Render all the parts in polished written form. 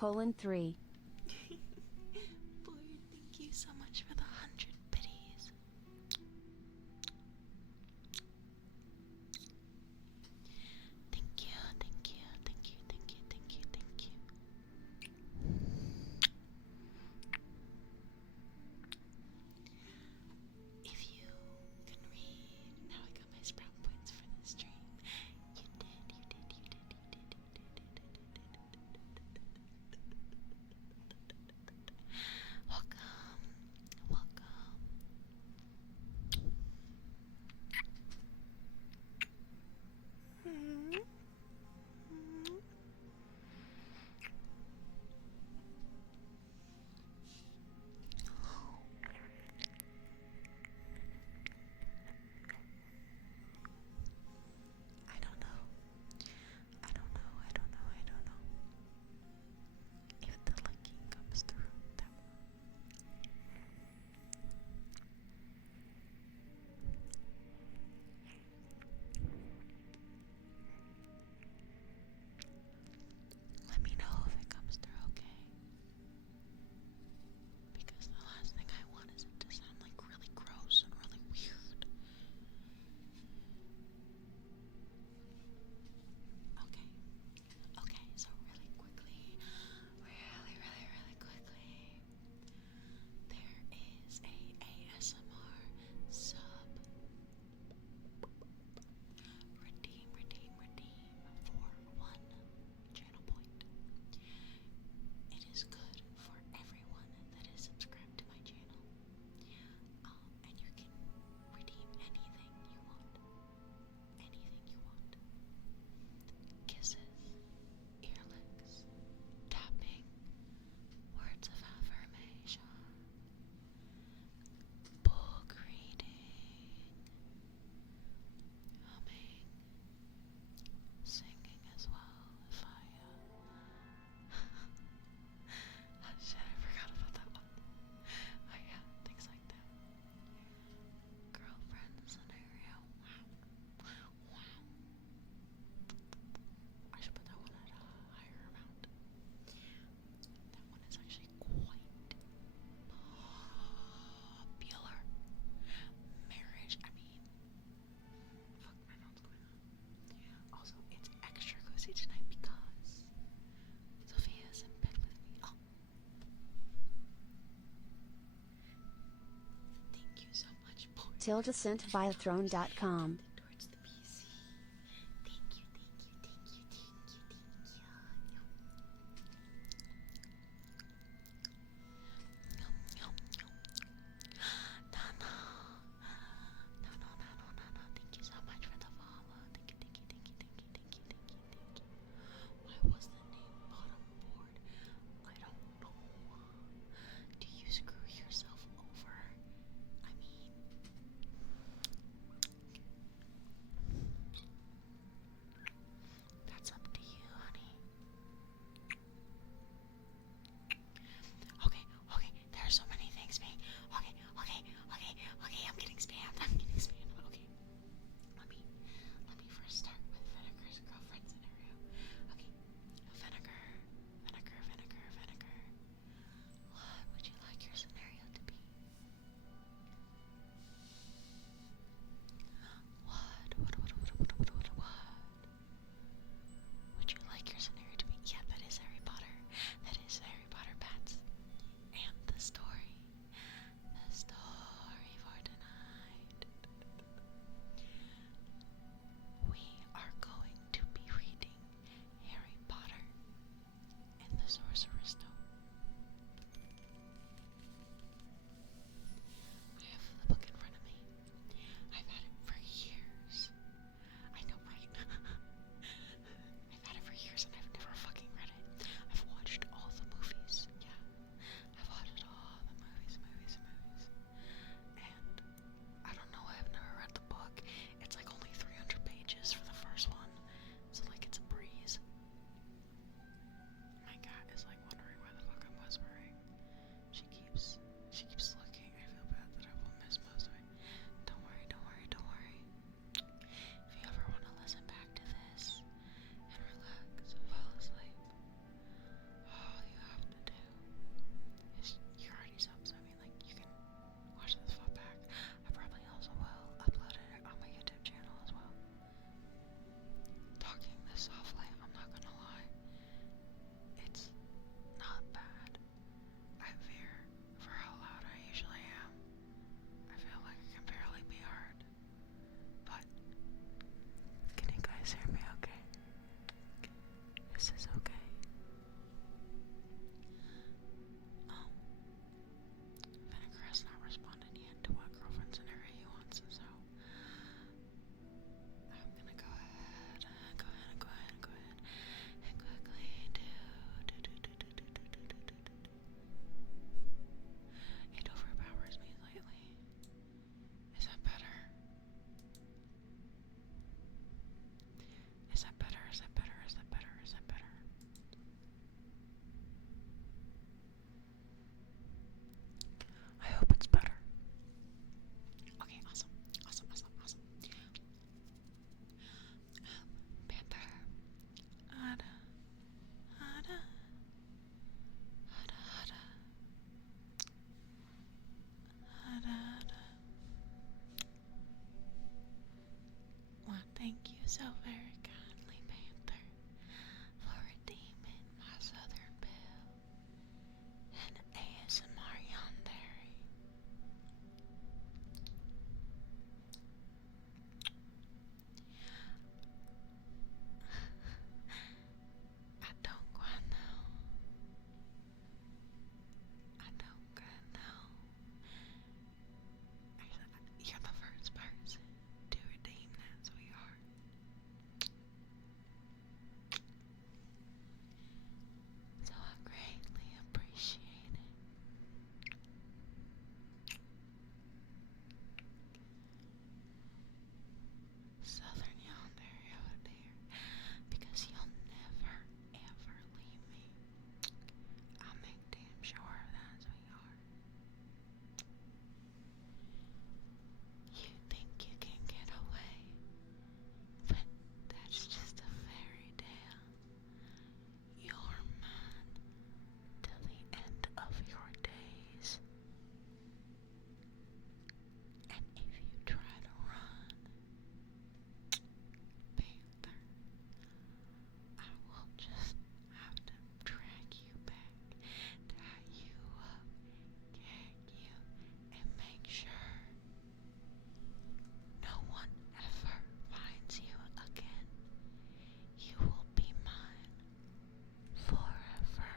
100:3. Boy, thank you so much for the 100 biddies. Thank you, thank you, thank you, thank you, thank you, thank you. If you can read, now I got my sprout points for the stream. You did, you did, you did, you did, you did, you did, you did. Welcome, welcome. I don't know. I don't know. I don't know. I don't know. If the licking comes through that one. Let me know if it comes through okay. Because the last thing I want is it to sound like really gross and really weird. Okay. Okay, so really quickly, really quickly, there is a ASMR sub redeem for 1 channel point. It is good for everyone that is subscribed to my channel. And you can redeem anything you want. Anything you want. Kisses, ear licks, tapping, words of affirmation, book reading, humming, singing as well if I shit, I forgot about that one. Oh yeah, things like that. Girlfriend scenario. Wow. I should put that one at a higher amount. That one is actually quite popular. Marriage, I mean, fuck, my phone's going on. Also, it's extra cozy tonight because Sophia's in bed with me. Oh. Thank you so much, boy. Tilda sent via throne.com. Towards the PC. Thank you, thank you, thank you, thank you, thank you. Yum, yum, yum. No. Thank you so much for the follow. Thank you. Why was the name bottom board? I don't know. Do you screw yourself over? I mean, so very kindly, Panther, for redeeming my Southern Belle and ASMR Yandere. I don't quite know. I don't quite know. Actually, you're the first person to redeem that, sweetheart. So I greatly appreciate it. Southern Yandere, oh dear, because you'll never, ever leave me. I'll make damn sure of that, sweetheart. You think you can get away, but that's just a fairy tale. You're mine till the end of your days. And if you try to run, Panther, I will just have to drag you back, tie you up, gag you, and make sure no one ever finds you again. You will be mine forever.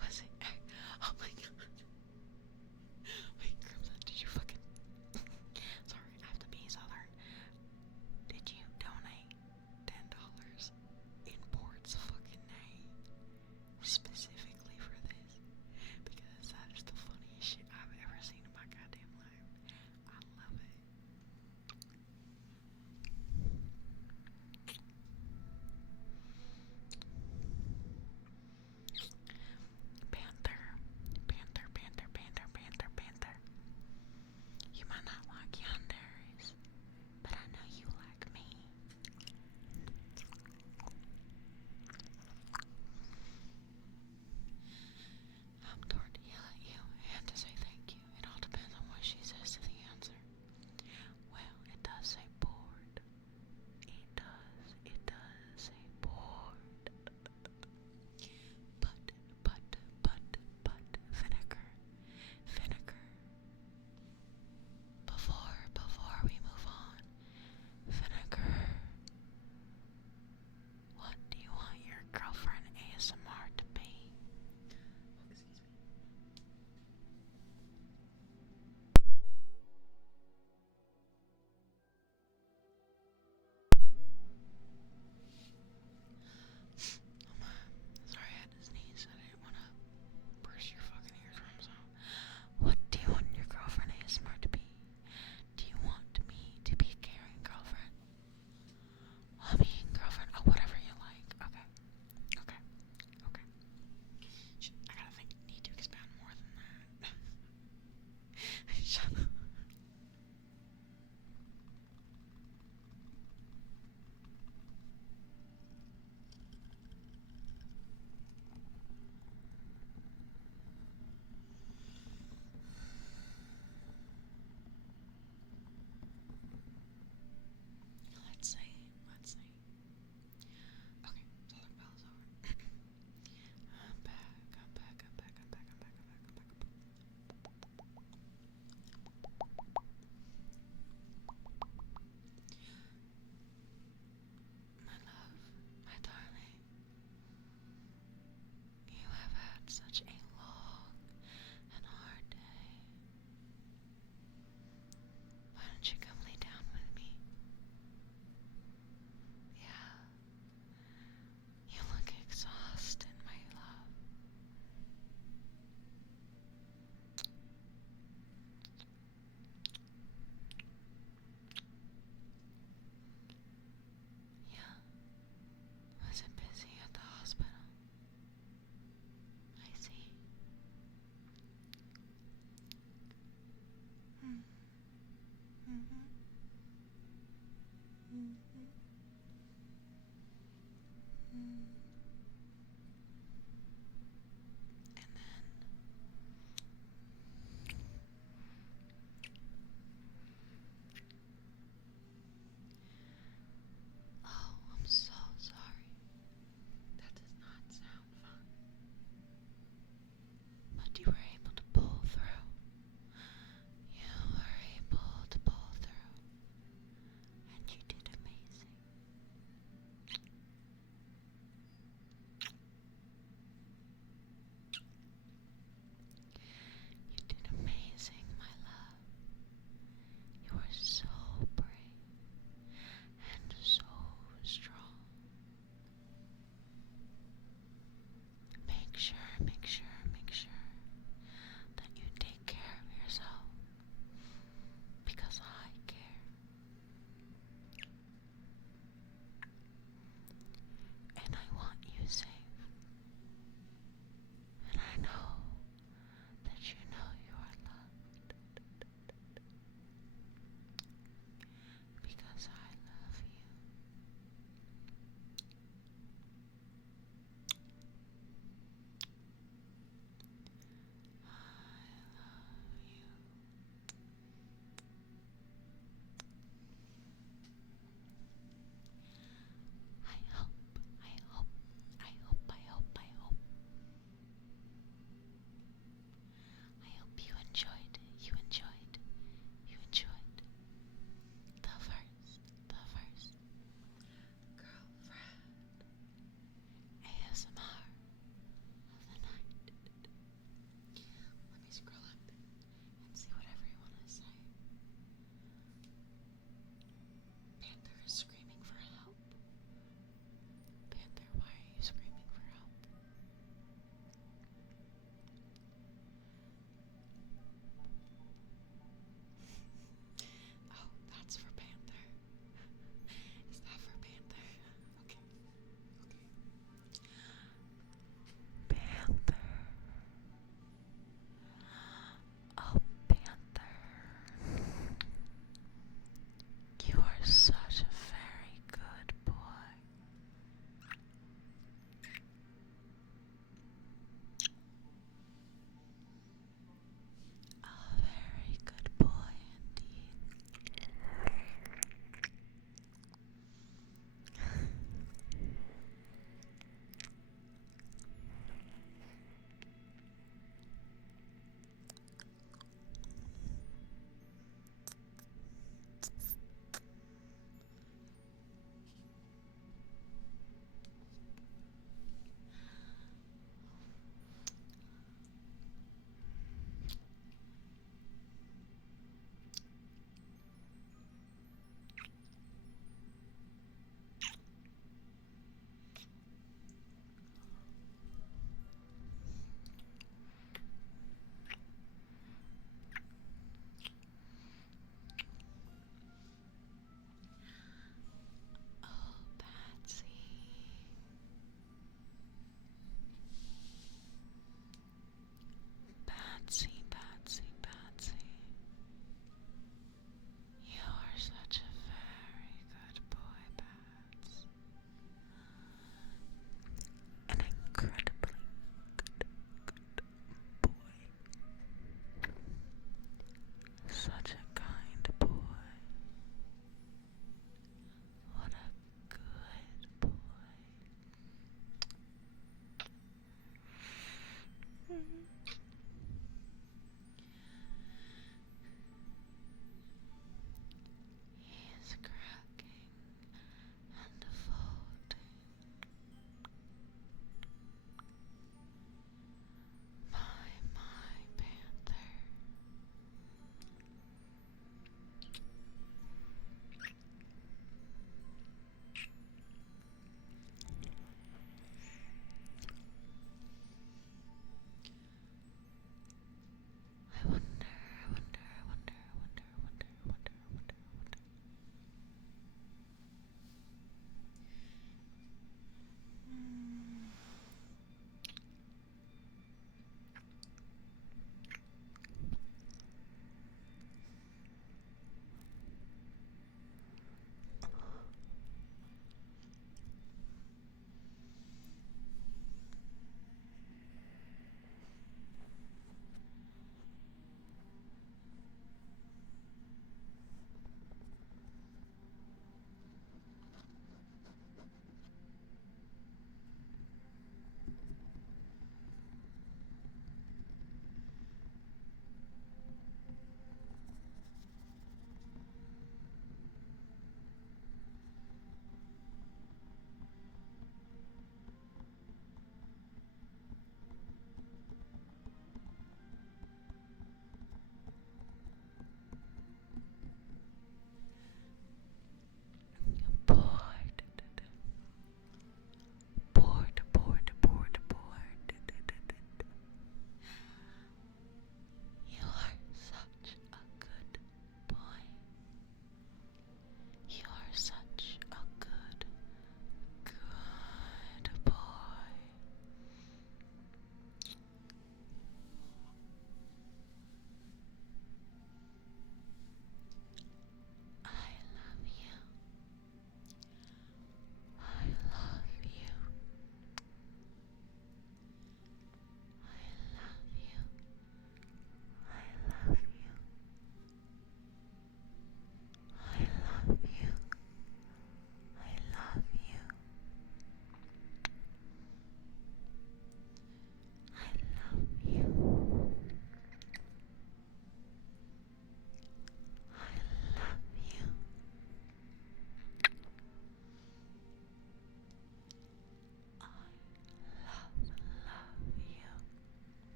Was it? Oh my god. Wait, Crimson, did you fucking... Sorry, I have to be Southern. Did you donate $10 in Port's fucking name specifically for this? Because that is the funniest shit I've ever seen in my goddamn life. I love it. Panther, Panther, Panther, Panther, Panther, Panther. You might not like yanderes, but I know you like me. I'm torn to yell at you and to say thank you. It all depends on what she says to the answer. Well, it does say bored. It does say bored. But, vinegar. Before we move on, vinegar. What do you want your girlfriend ASMR to be? Excuse me. Sorry, I had to sneeze. I didn't want to burst your fucking eardrums out. What do you want your girlfriend ASMR to be? Do you want me to be a caring girlfriend? Loving girlfriend? Oh, whatever you like. Okay. I gotta think. Need to expound more than that. Shut up. Let's see. Okay, Southern Belle's over. I'm back. My love, my darling, you have had such a long and hard day. Why don't you come lay down with me? Yeah, you look exhausted, my love. Yeah, was it busy at the hospital? I see. Mm-hmm. such a kind boy. What a good boy. He is cracking and folding. My panther.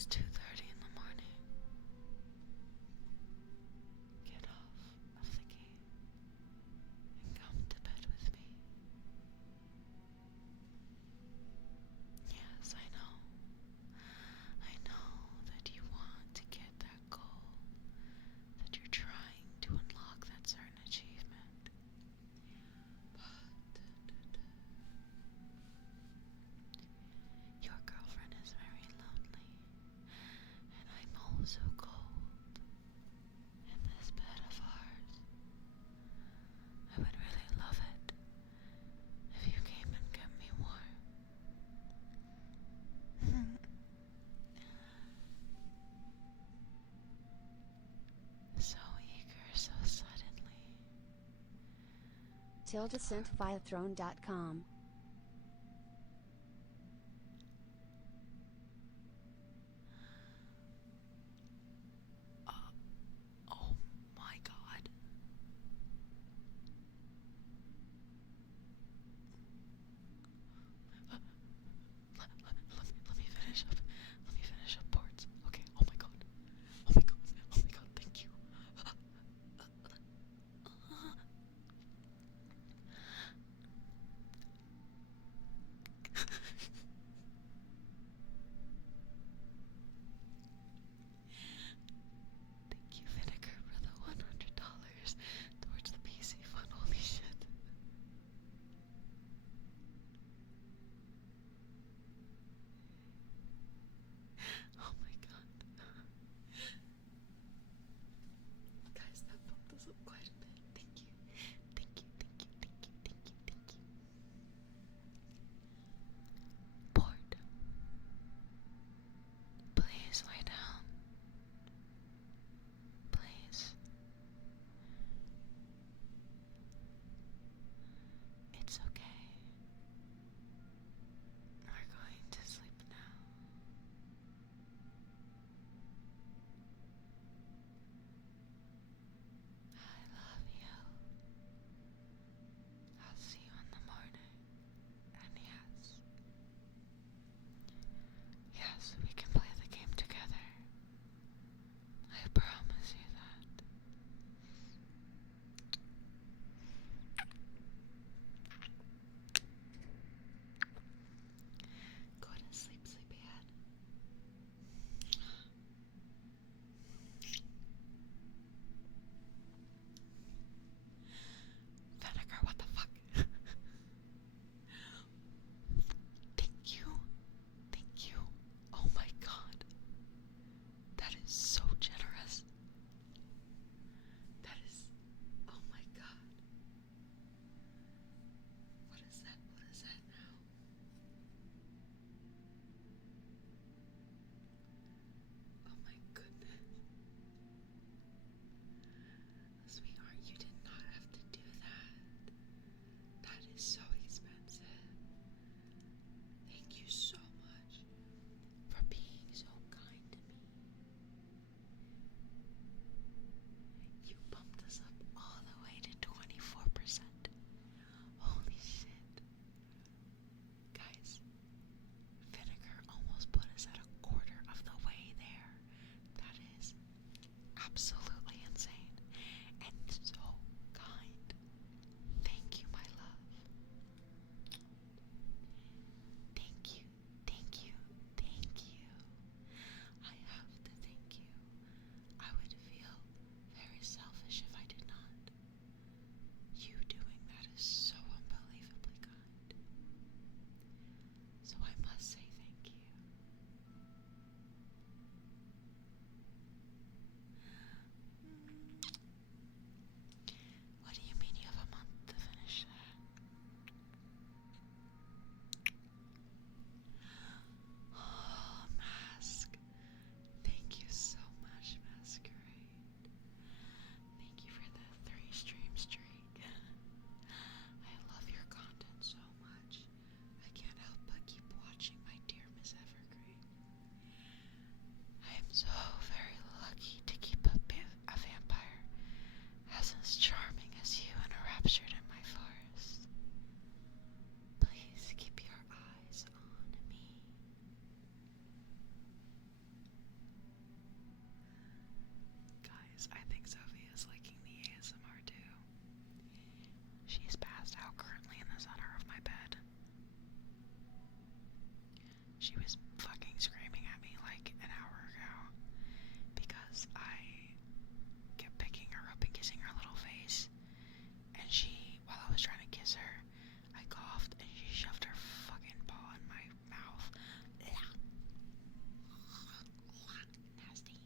It's 2:30 in the morning. Get off of the game and come to bed with me. Yes, I know. I know that you want to get that goal, that you're trying to unlock that certain achievement. But your girlfriend is very lonely, and I'm oh so cold in this bed of ours. I would really love it if you came and kept me warm. So eager, so suddenly. TildaSentViaThrone.com. Oh my god. Let me finish up. Let me finish up parts. Okay, oh my god. Oh my god. Oh my god, thank you. she was fucking screaming at me like an hour ago because I kept picking her up and kissing her little face. And she, while I was trying to kiss her, I coughed and she shoved her fucking paw in my mouth. Nasty.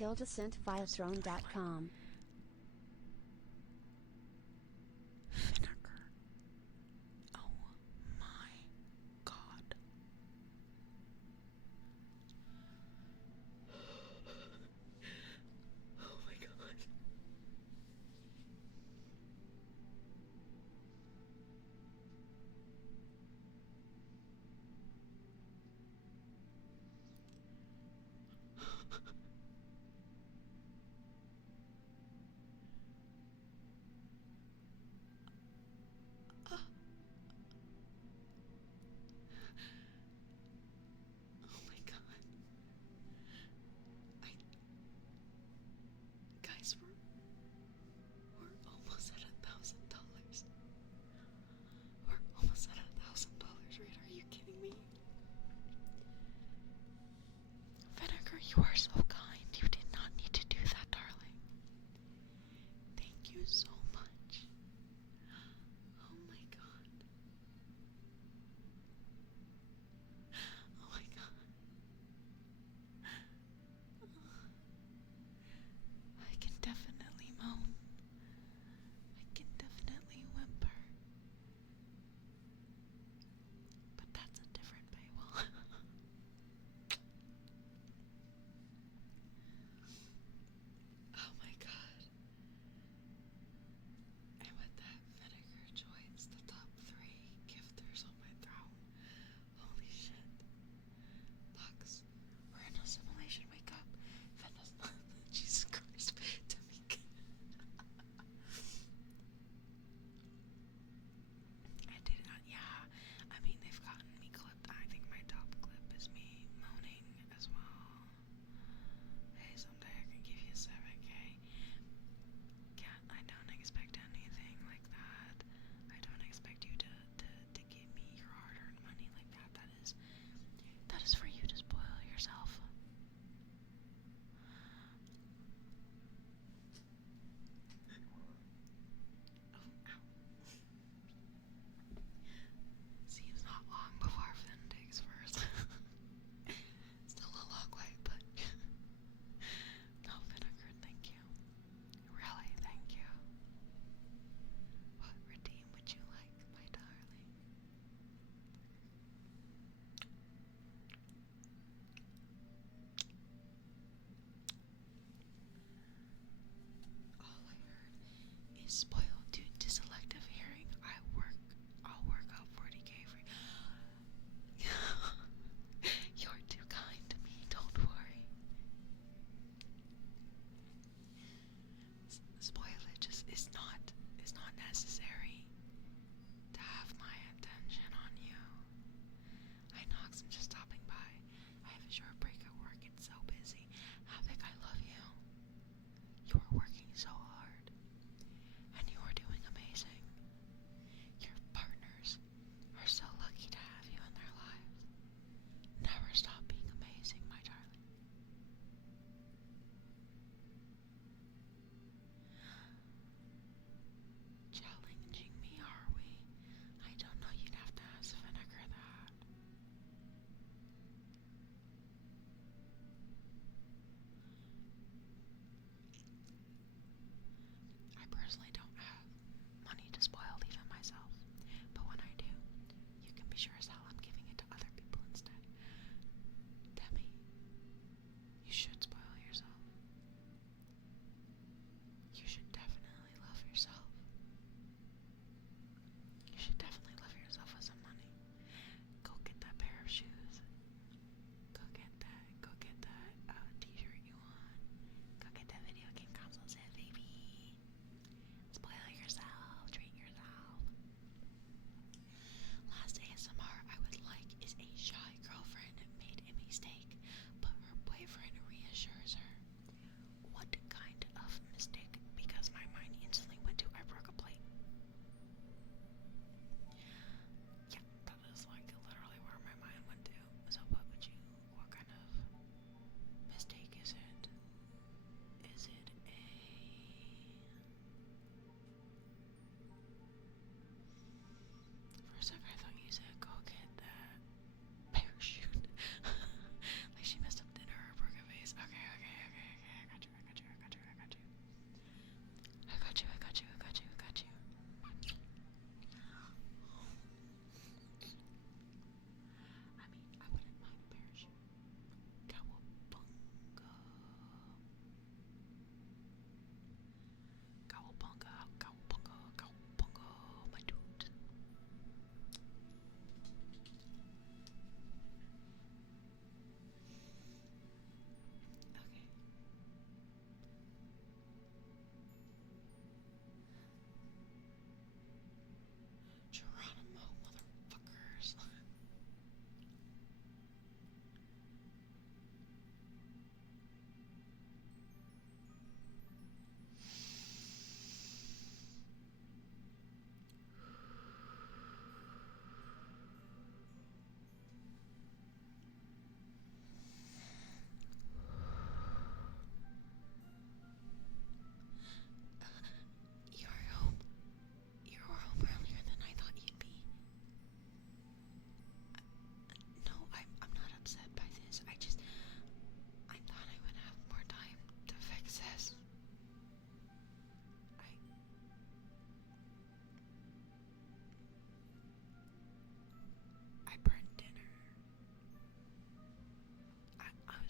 @descentvia.throne.com. Vinegar. Oh my god. Oh my god. Oh my god. Guys, we're almost at $1,000. We're almost at $1,000, right? Are you kidding me? Vinegar, you are so kind. You did not need to do that, darling. Thank you so much. Oh my god. Oh my god. I can definitely moan. I can definitely whimper. But that's a different paywall.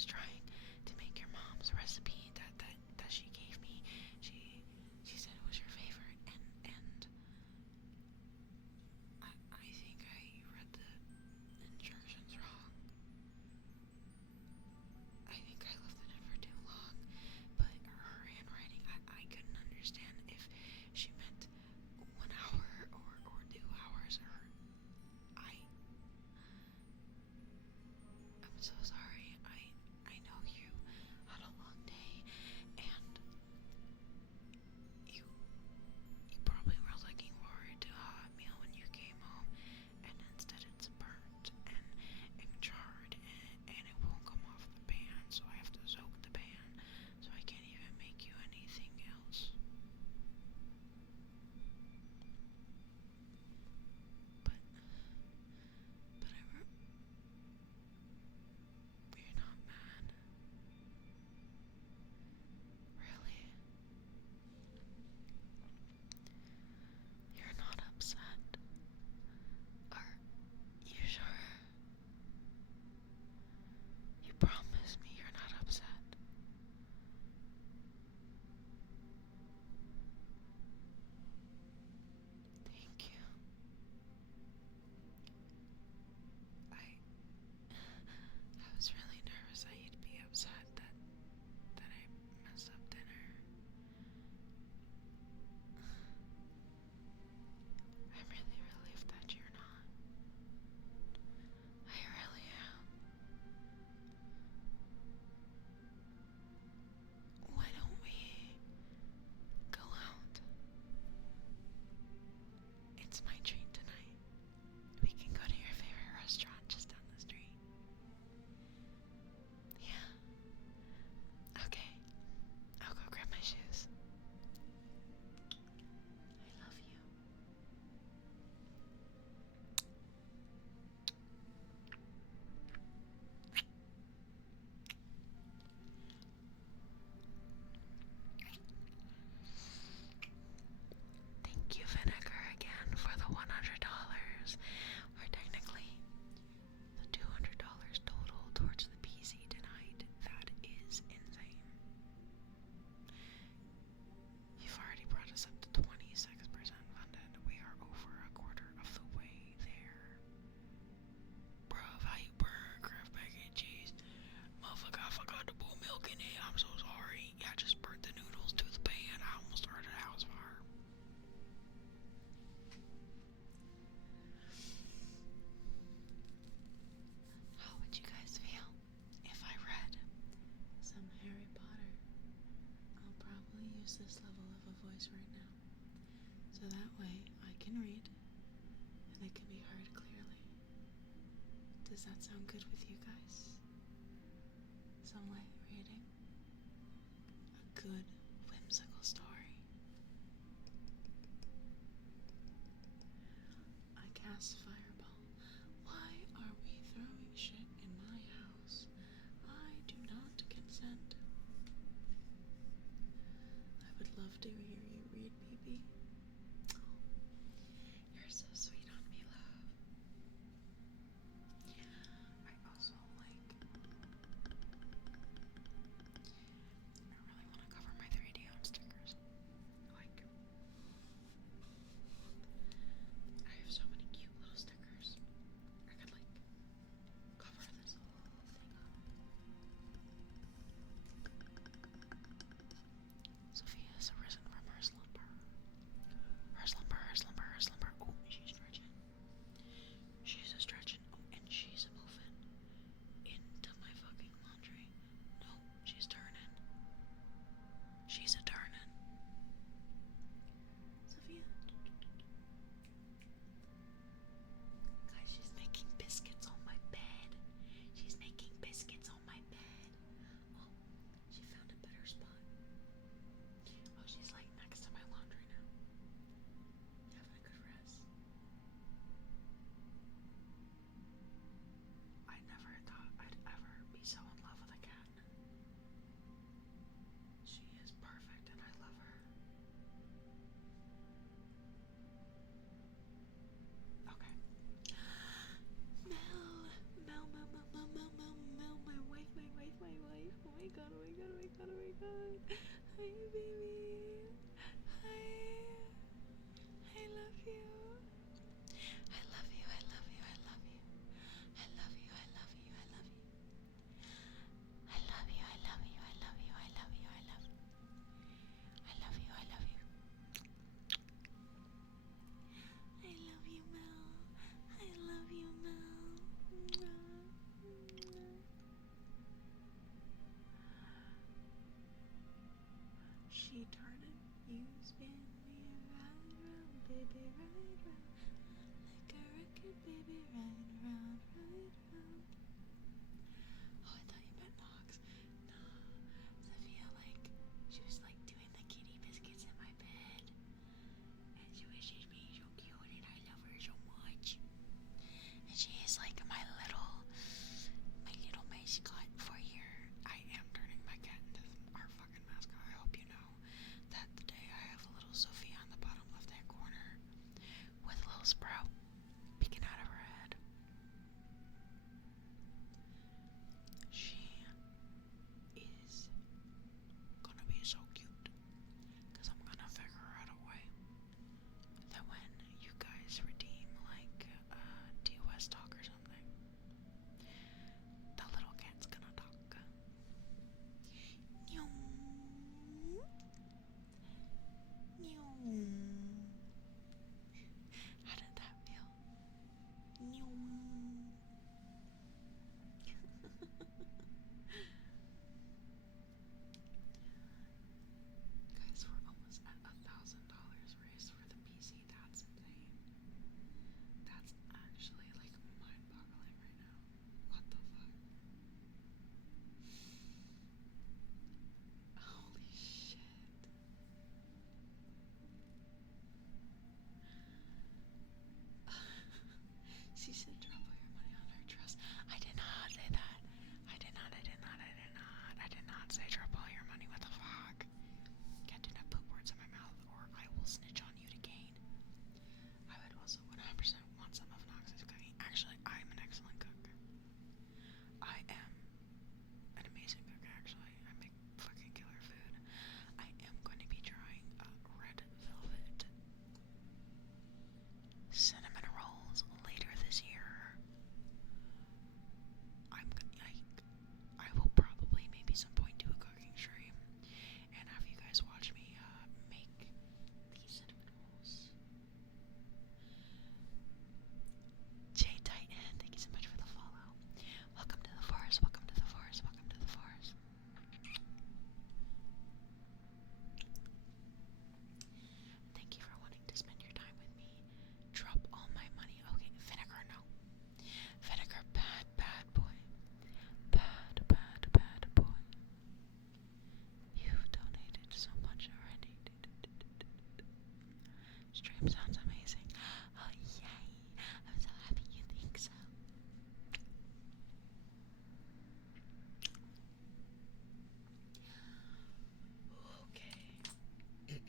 was trying to make your mom's recipe that she gave me. She said it was your favorite, and I think I read the instructions wrong. I think I left it in for too long, but her handwriting, I couldn't understand if she meant 1 hour or 2 hours, or I'm so sorry. I know you had a long day, and you probably were looking forward to a hot meal when you came home, and instead it's burnt and charred, and it won't come off the pan, so I have to soak the pan, so I can't even make you anything else. But you're not mad. Really? You're not upset? Are you sure? You promise me you're not upset? Thank you. I was really nervous that you'd be upset that I messed up dinner. I'm really relieved that you're not. I really am. Why don't we go out? It's my treat tonight. We can go to your favorite restaurant just down the street. Yeah. Okay. I'll go grab my shoes. I love you. Thank you, Vinegar, again for the $100. Or technically, the $200 total towards the PC tonight. That is insane. You've already brought us up to 26% funded. We are over a quarter of the way there. Bruv, how you burn Kraft mac and cheese? Motherfucker, I forgot to put milk in it. I'm so sorry. I just burnt the noodles to the pan. I almost started a house fire. How would you guys feel if I read some Harry Potter? I'll probably use this level of a voice right now, so that way I can read and it can be heard clearly. Does that sound good with you guys? Some light reading? A good, whimsical story. I cast Fireball. Why are we throwing shit in my house? I do not consent. I would love to hear you read, BB. Oh, you're so sweet on me, love. I also like... I really want to cover my 3D on stickers. Like... I have so many cute little stickers. I could, like, cover this whole thing up. Sophia has arisen from her slumber. baby, right around, right around. Oh, I thought you meant Knox. No, Sophia, like, she was like doing the kitty biscuits in my bed. And she was just being so cute, and I love her so much. And she is like my little mascot for here. I am turning my cat into our fucking mascot. I hope you know that today I have a little Sophia on the bottom left hand corner with a little sprout peeking out of her head. She is gonna be so cute because I'm gonna figure out a way that when you guys redeem like TOS talk or something, the little cat's gonna talk. Meow. Meow. How did that feel? Meow. Guys, we're almost at $1,000 raised for the PC. That's insane. That's actually like mind-boggling right now. What the fuck? Holy shit. She said drop all your money on her trust. I did not say that. I did not say drop all your money. What the fuck? Cat, do not put words in my mouth or I will snitch on you to gain. I would also 100% want some of Knox's cooking. Actually, I'm an excellent cook. I am an amazing cook, actually. I make fucking killer food. I am going to be trying red velvet cinnamon rolls later this year. I will probably maybe some point do a cooking stream and have you guys watch me make these cinnamon rolls. Jay Titan, thank you so much for the follow. Welcome to the forest, welcome to the forest, welcome to the forest. Thank you for wanting to spend your time with me. Drop all my money. Okay, vinegar, no. Vinegar, bad, bad boy. Bad, bad, bad boy. You've donated so much already. Stream sounds amazing. Oh, yay. I'm so happy you think so. Okay. Okay.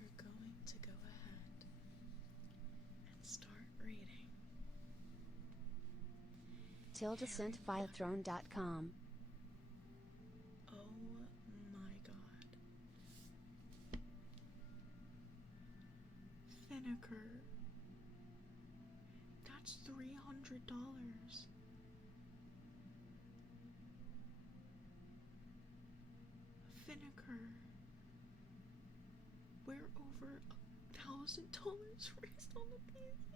We are going to go ahead and start reading. TildaSentViaThrone.com. Oh my god. Vinegar. That's $300. Vinegar. We're over $1,000 raised on the PC.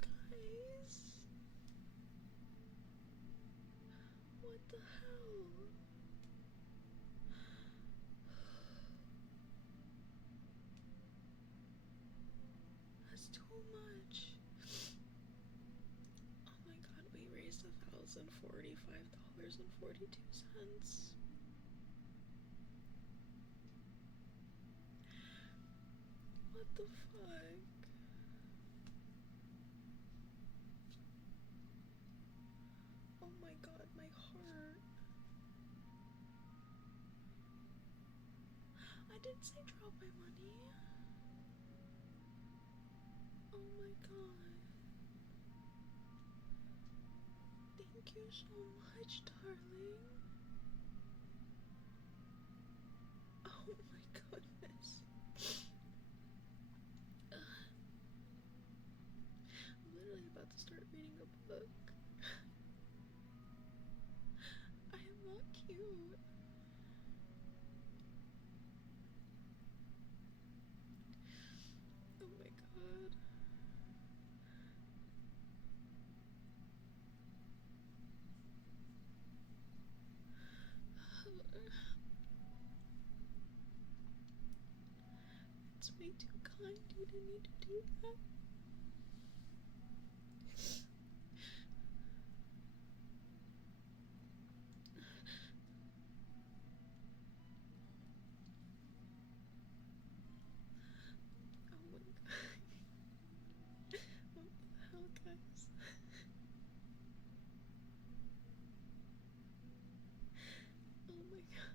Guys, what the hell? That's too much. Oh my god, we raised $1,045.42. What the fuck? Oh my god, my heart. I didn't say drop my money. Oh my god. Thank you so much, darling. Oh my goodness. I'm literally about to start reading a book. I am not That's way too kind. You didn't need to do that. Oh my god. What the hell, guys? Oh my god.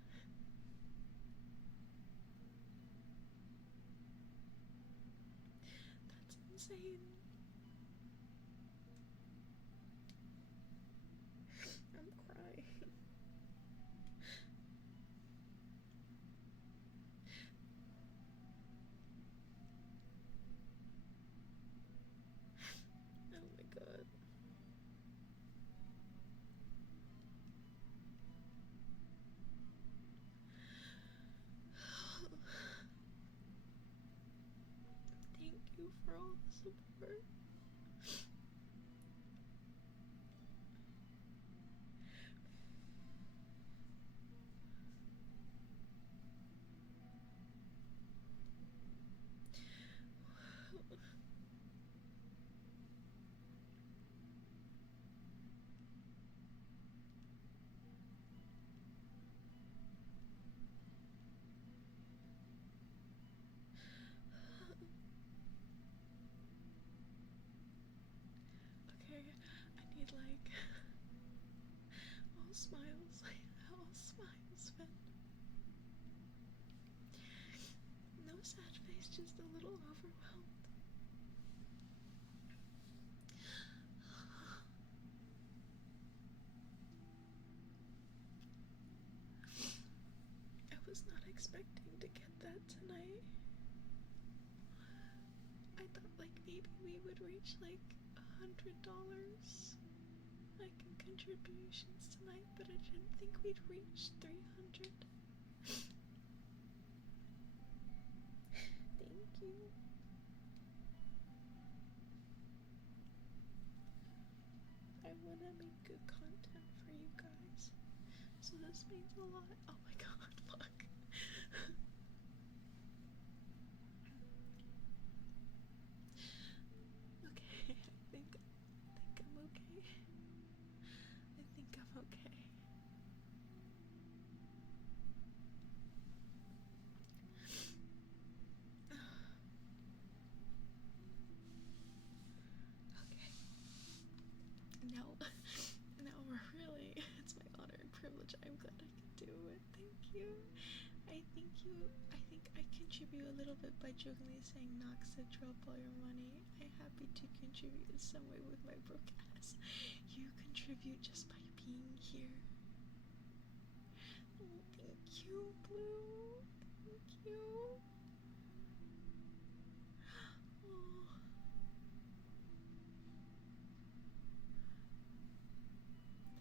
That's insane. I'm crying. Oh my god. Thank you for all the support. Okay, I need like all smiles, all smiles, man. No sad face, just a little overwhelmed. I was not expecting to get that tonight. I thought like maybe we would reach like $100 like in contributions tonight, but I didn't think we'd reach 300. Thank you. I want to make good content for you guys, so this means a lot. Oh my god, look. Okay, I think I'm okay. I think I'm okay. Okay. Now we're really, it's my honor and privilege. I'm glad I could do it. Thank you. I think I contribute a little bit by jokingly saying Knox said drop all your money. I'm happy to contribute in some way with my broke ass. You contribute just by being here. Oh, thank you, Blue. Thank you. Oh.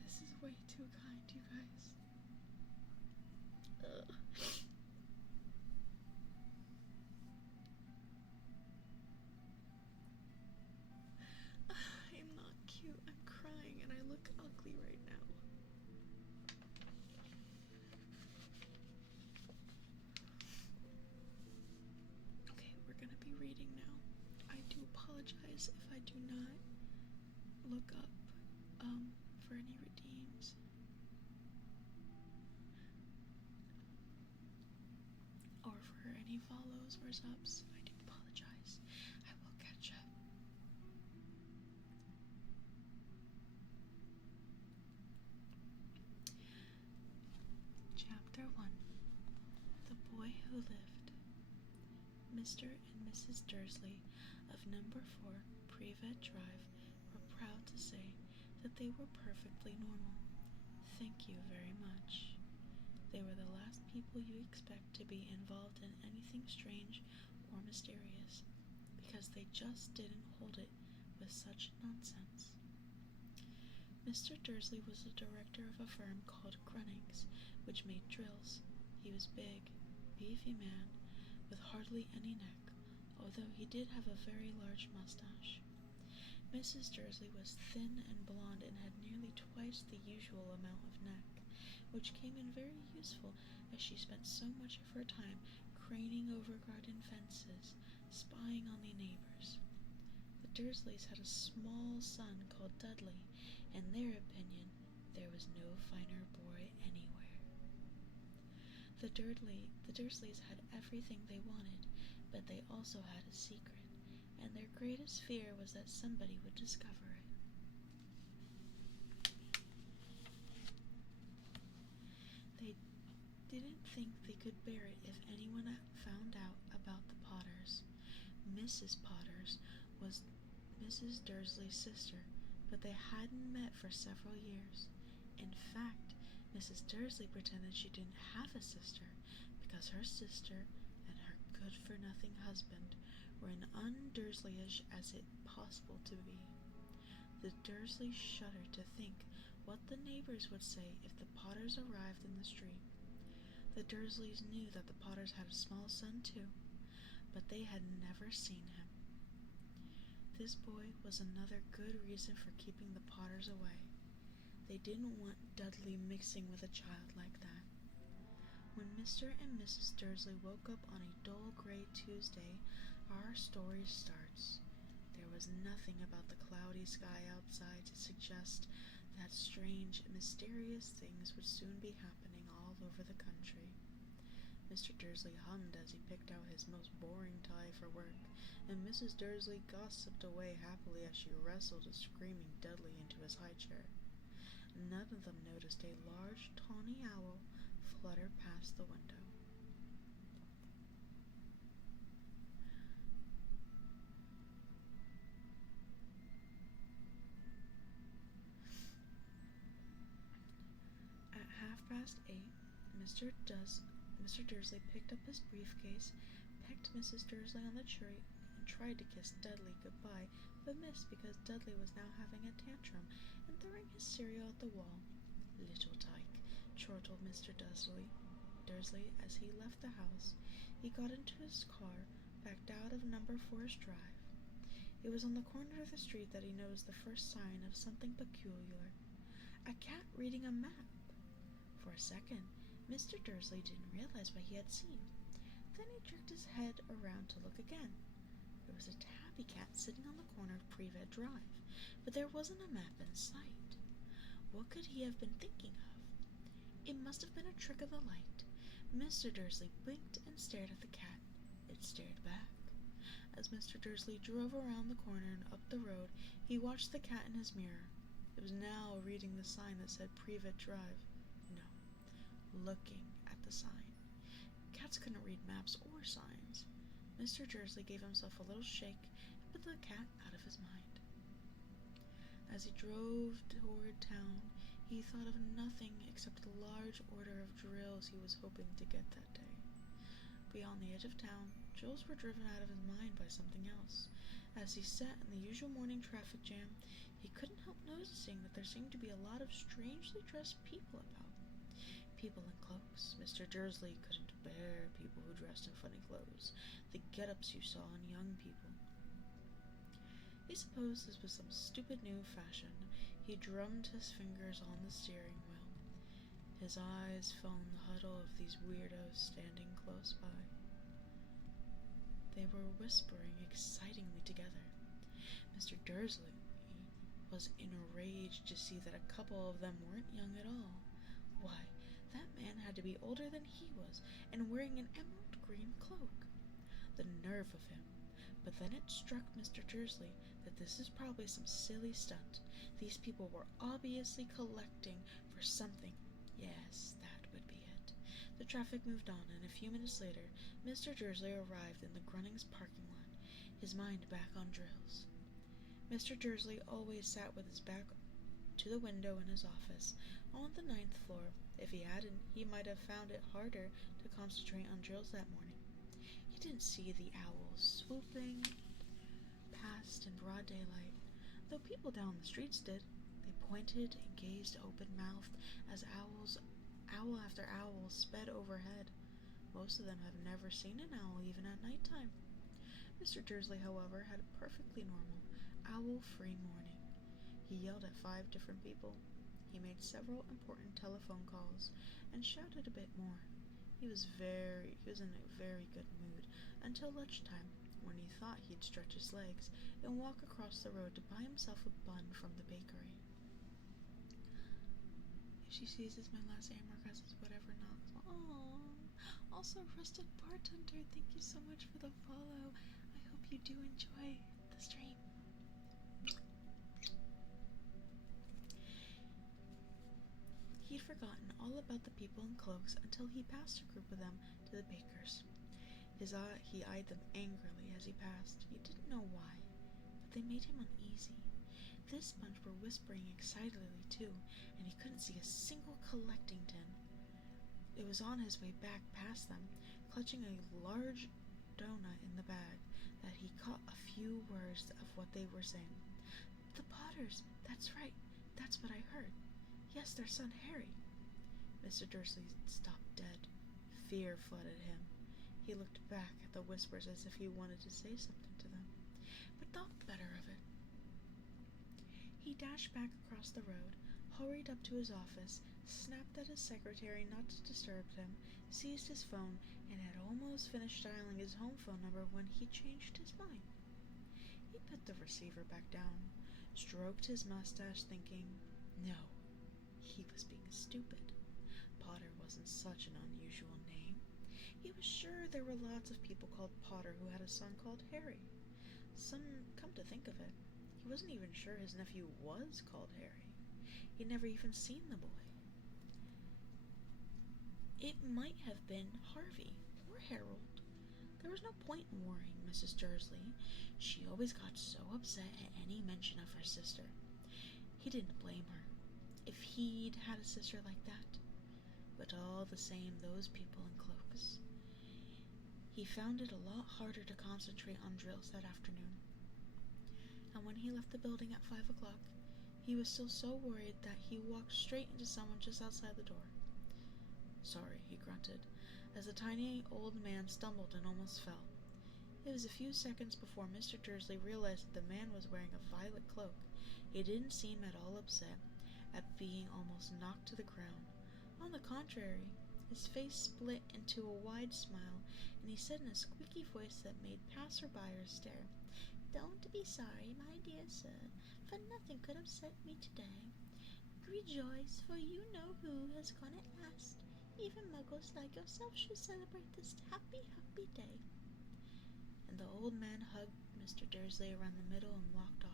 This is way too kind, you guys. Ugh. I'm not cute. I'm crying and I look ugly right now. Okay, we're gonna be reading now. I do apologize if I do not look up for any redeems. Or for any follows or subs. I do apologize. I will catch up. Chapter 1. The Boy Who Lived. Mr. and Mrs. Dursley of number 4 Privet Drive were proud to say that they were perfectly normal. Thank you very much. They were the last people you expect to be involved in anything strange or mysterious, because they just didn't hold it with such nonsense. Mr. Dursley was the director of a firm called Grunnings, which made drills. He was big, beefy man, with hardly any neck, although he did have a very large mustache. Mrs. Dursley was thin and blonde and had nearly twice the usual amount of neck, which came in very useful as she spent so much of her time craning over garden fences, spying on the neighbors. The Dursleys had a small son called Dudley. In their opinion, there was no finer boy anywhere. The Dursleys had everything they wanted, but they also had a secret, and their greatest fear was that somebody would discover it. They didn't think they could bear it if anyone found out about the Potters. Mrs. Potters was Mrs. Dursley's sister, but they hadn't met for several years. In fact, Mrs. Dursley pretended she didn't have a sister because her sister and her good-for-nothing husband were as un-Dursleyish as it possible to be. The Dursleys shuddered to think what the neighbors would say if the Potters arrived in the street. The Dursleys knew that the Potters had a small son too, but they had never seen him. This boy was another good reason for keeping the Potters away. They didn't want Dudley mixing with a child like that. When Mr. and Mrs. Dursley woke up on a dull gray Tuesday, our story starts. There was nothing about the cloudy sky outside to suggest that strange, mysterious things would soon be happening all over the country. Mr. Dursley hummed as he picked out his most boring tie for work, and Mrs. Dursley gossiped away happily as she wrestled a screaming Dudley into his high chair. None of them noticed a large tawny owl flutter past the window. At 8:30, Mr. Dursley picked up his briefcase, pecked Mrs. Dursley on the chin, and tried to kiss Dudley goodbye, but missed because Dudley was now having a tantrum and throwing his cereal at the wall. "Little tyke," chortled Mr. Dursley as he left the house. He got into his car, backed out of No. 4's drive. It was on the corner of the street that he noticed the first sign of something peculiar. A cat reading a map. For a second, Mr. Dursley didn't realize what he had seen. Then he jerked his head around to look again. There was a tabby cat sitting on the corner of Privet Drive, but there wasn't a map in sight. What could he have been thinking of? It must have been a trick of the light. Mr. Dursley blinked and stared at the cat. It stared back. As Mr. Dursley drove around the corner and up the road, he watched the cat in his mirror. It was now reading the sign that said Privet Drive. No, looking at the sign. Cats couldn't read maps or signs. Mr. Dursley gave himself a little shake and put the cat out of his mind. As he drove toward town, he thought of nothing except the large order of drills he was hoping to get that day. Beyond the edge of town, drills were driven out of his mind by something else. As he sat in the usual morning traffic jam, he couldn't help noticing that there seemed to be a lot of strangely dressed people about. People in cloaks. Mr. Dursley couldn't bear people who dressed in funny clothes, the get-ups you saw in young people. He supposed this was some stupid new fashion. He drummed his fingers on the steering wheel. His eyes fell on the huddle of these weirdos standing close by. They were whispering excitingly together. Mr. Dursley was enraged to see that a couple of them weren't young at all. Why, that man had to be older than he was, and wearing an emerald green cloak. The nerve of him. But then it struck Mr. Dursley that this is probably some silly stunt. These people were obviously collecting for something. Yes, that would be it. The traffic moved on, and a few minutes later, Mr. Dursley arrived in the Grunnings parking lot, his mind back on drills. Mr. Dursley always sat with his back to the window in his office, on the 9th floor. If he hadn't, he might have found it harder to concentrate on drills that morning. He didn't see the owls swooping past in broad daylight, though people down the streets did. They pointed and gazed open-mouthed as owl after owl sped overhead. Most of them have never seen an owl even at nighttime. Mr. Dursley, however, had a perfectly normal, owl-free morning. He yelled at 5 different people. He made several important telephone calls and shouted a bit more. He was in a very good mood until lunchtime, when he thought he'd stretch his legs and walk across the road to buy himself a bun from the bakery. If she sees it's my last name or guesses whatever knocks. Aww. Also, Rusted Bartender, thank you so much for the follow. I hope you do enjoy the stream. He'd forgotten all about the people in cloaks until he passed a group of them to the baker's. He eyed them angrily as he passed. He didn't know why, but they made him uneasy. This bunch were whispering excitedly too, and he couldn't see a single collecting tin. It was on his way back past them, clutching a large donut in the bag, that he caught a few words of what they were saying. The Potters! That's right! That's what I heard. Yes, their son Harry. Mr. Dursley stopped dead. Fear flooded him. He looked back at the whispers as if he wanted to say something to them, but thought better of it. He dashed back across the road, hurried up to his office, snapped at his secretary not to disturb him, seized his phone, and had almost finished dialing his home phone number when he changed his mind. He put the receiver back down, stroked his mustache, thinking, no, he was being stupid. Potter wasn't such an unusual name. He was sure there were lots of people called Potter who had a son called Harry. Come to think of it, he wasn't even sure his nephew was called Harry. He'd never even seen the boy. It might have been Harvey or Harold. There was no point in worrying Mrs. Dursley. She always got so upset at any mention of her sister. He didn't blame her, if he'd had a sister like that. But all the same, those people in cloaks. He found it a lot harder to concentrate on drills that afternoon. And when he left the building at 5 o'clock, he was still so worried that he walked straight into someone just outside the door. Sorry, he grunted, as the tiny old man stumbled and almost fell. It was a few seconds before Mr. Dursley realized that the man was wearing a violet cloak. He didn't seem at all upset at being almost knocked to the ground. On the contrary, his face split into a wide smile, and he said in a squeaky voice that made passerbyers stare, "Don't be sorry, my dear sir, for nothing could upset me today. Rejoice, for you know who has gone at last. Even muggles like yourself should celebrate this happy, happy day." And the old man hugged Mr. Dursley around the middle and walked off.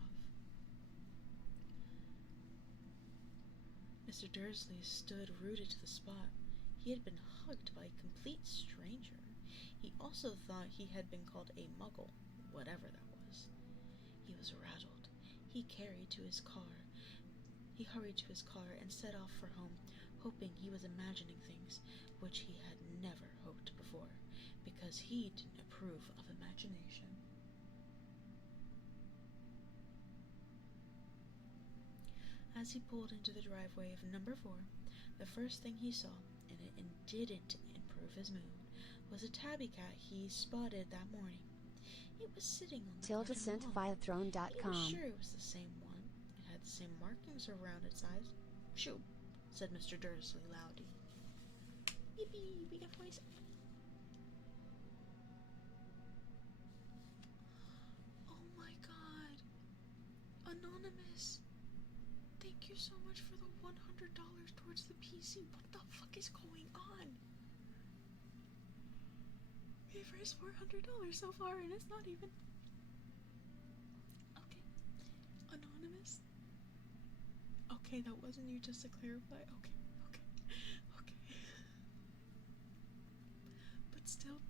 Mr. Dursley stood rooted to the spot. He had been hugged by a complete stranger. He also thought he had been called a muggle, whatever that was. He was rattled. He hurried to his car and set off for home, hoping he was imagining things which he had never hoped before, because he didn't approve of imagination. As he pulled into the driveway of number 4, the first thing he saw, and it didn't improve his mood, was a tabby cat he spotted that morning. It was sitting on the Tilda garden sent wall. via He was throne.com. sure it was the same one. It had the same markings around its eyes. "Shoo," said Mr. Dursley loudly. "Yippee, we got toys." Oh my god. Anonymous. Thank you so much for the $100 towards the PC. What the fuck is going on? We've raised $400 so far and it's not even... Okay. Anonymous? Okay, that wasn't you, just to clarify. Okay. But still,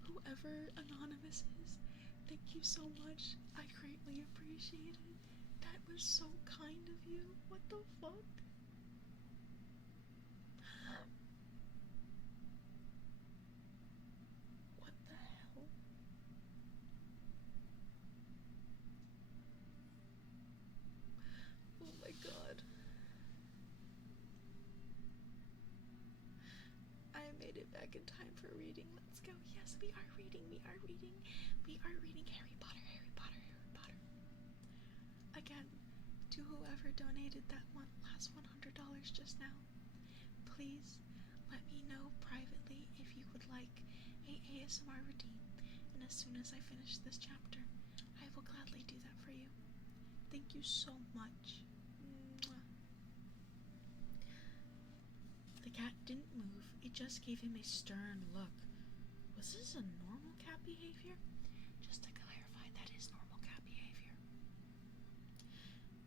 whoever Anonymous is, thank you so much. I greatly appreciate it. That was so kind of you. What the fuck? What the hell? Oh my god. I made it back in time for reading. Let's go. Yes, we are reading. We are reading Harry Potter. Again, to whoever donated that last $100 just now, please let me know privately like a ASMR routine, and as soon as I finish this chapter, I will gladly do that for you. Thank you so much. Mwah. The cat didn't move. It just gave him a stern look. Was this a normal cat behavior? Just to clarify, that is normal cat behavior.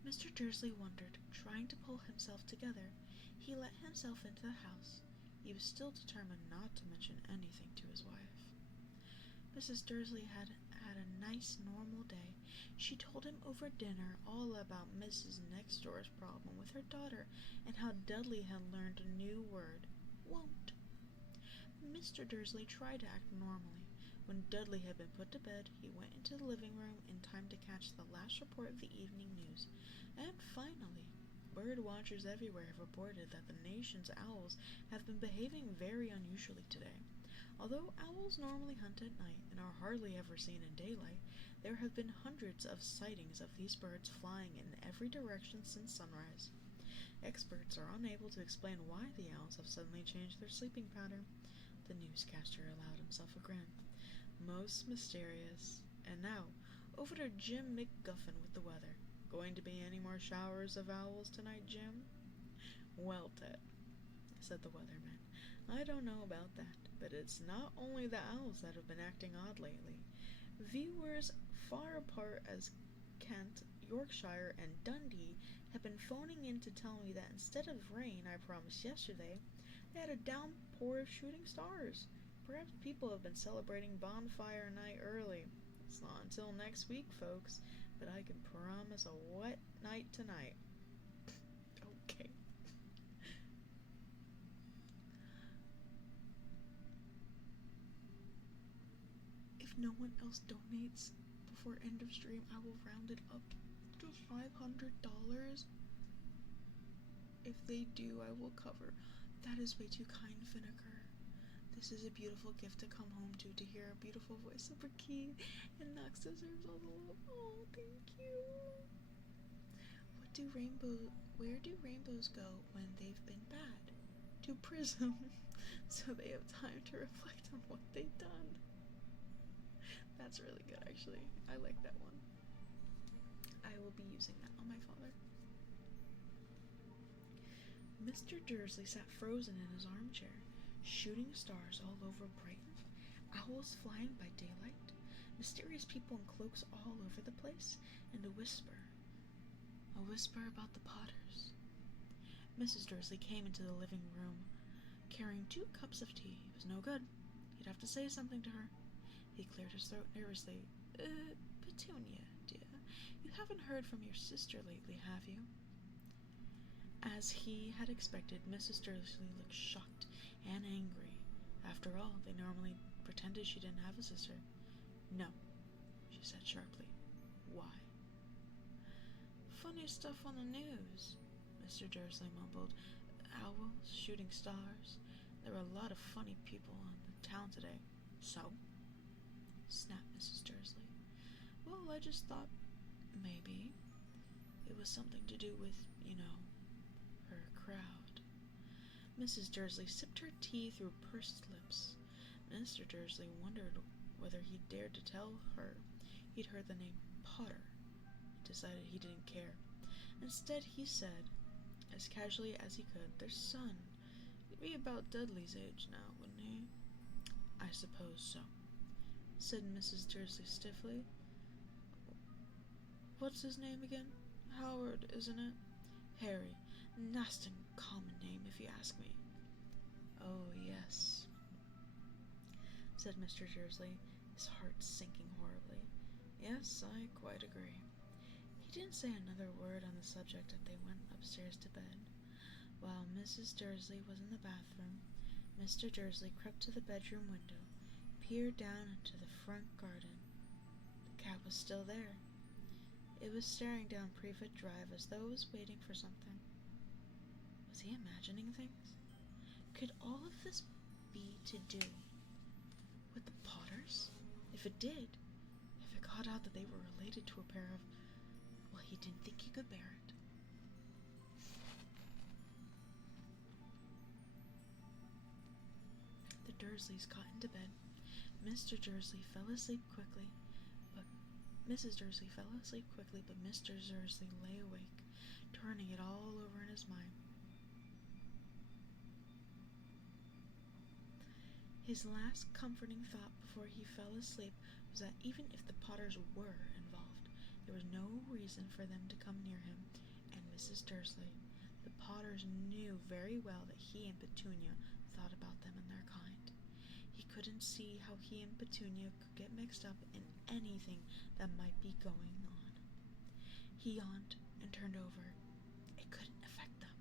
Mr. Dursley wondered, trying to pull himself together. He let himself into the house. He was still determined not to mention anything to his wife. Mrs. Dursley had had a nice, normal day. She told him over dinner all about Mrs. Next Door's problem with her daughter and how Dudley had learned a new word, won't. Mr. Dursley tried to act normally. When Dudley had been put to bed, he went into the living room in time to catch the last report of the evening news. And finally, bird watchers everywhere have reported that the nation's owls have been behaving very unusually today. Although owls normally hunt at night and are hardly ever seen in daylight, there have been hundreds of sightings of these birds flying in every direction since sunrise. Experts are unable to explain why the owls have suddenly changed their sleeping pattern. The newscaster allowed himself a grin. Most mysterious. And now, over to Jim McGuffin with the weather. Going to be any more showers of owls tonight, Jim? Well, Ted, said the weatherman, I don't know about that, but it's not only the owls that have been acting odd lately. Viewers far apart as Kent, Yorkshire, and Dundee have been phoning in to tell me that instead of rain I promised yesterday, they had a downpour of shooting stars. Perhaps people have been celebrating bonfire night early. It's not until next week, folks, but I can promise a wet night tonight. Okay. If no one else donates before end of stream, I will round it up to $500. If they do, I will cover. That is way too kind, Finneker. This is a beautiful gift to come home to hear a beautiful voice of Key, and Knox deserves all the love. Oh, thank you. Where do rainbows go when they've been bad? To Prism, so they have time to reflect on what they've done. That's really good, actually. I like that one. I will be using that on my father. Mr. Dursley sat frozen in his armchair, shooting stars all over Brighton, owls flying by daylight, mysterious people in cloaks all over the place, and a whisper about the Potters. Mrs. Dursley came into the living room, carrying 2 cups of tea. It was no good. He'd have to say something to her. He cleared his throat nervously. Petunia, dear, you haven't heard from your sister lately, have you? As he had expected, Mrs. Dursley looked shocked and angry. After all, they normally pretended she didn't have a sister. No, she said sharply. Why? Funny stuff on the news, Mr. Dursley mumbled. Owls, shooting stars. There were a lot of funny people in the town today. So? Snapped Mrs. Dursley. Well, I just thought maybe it was something to do with, her crowd. Mrs. Dursley sipped her tea through pursed lips. Mr. Dursley wondered whether he dared to tell her he'd heard the name Potter. He decided he didn't care. Instead, he said, as casually as he could, their son. He'd be about Dudley's age now, wouldn't he? I suppose so, said Mrs. Dursley stiffly. What's his name again? Howard, isn't it? Harry. Nasty common name, if you ask me. Oh, yes, said Mr. Dursley, his heart sinking horribly. Yes, I quite agree. He didn't say another word on the subject as they went upstairs to bed. While Mrs. Dursley was in the bathroom, Mr. Dursley crept to the bedroom window, peered down into the front garden. The cat was still there. It was staring down Privet Drive as though it was waiting for something. Was he imagining things? Could all of this be to do with the Potters? If it did, if it got out that they were related to a pair of... Well, he didn't think he could bear it. The Dursleys got into bed, Mr. Dursley fell asleep quickly, but Mrs. Dursley fell asleep quickly, but Mr. Dursley lay awake, turning it all over in his mind. His last comforting thought before he fell asleep was that even if the Potters were involved, there was no reason for them to come near him and Mrs. Dursley. The Potters knew very well that he and Petunia thought about them and their kind. He couldn't see how he and Petunia could get mixed up in anything that might be going on. He yawned and turned over. It couldn't affect them.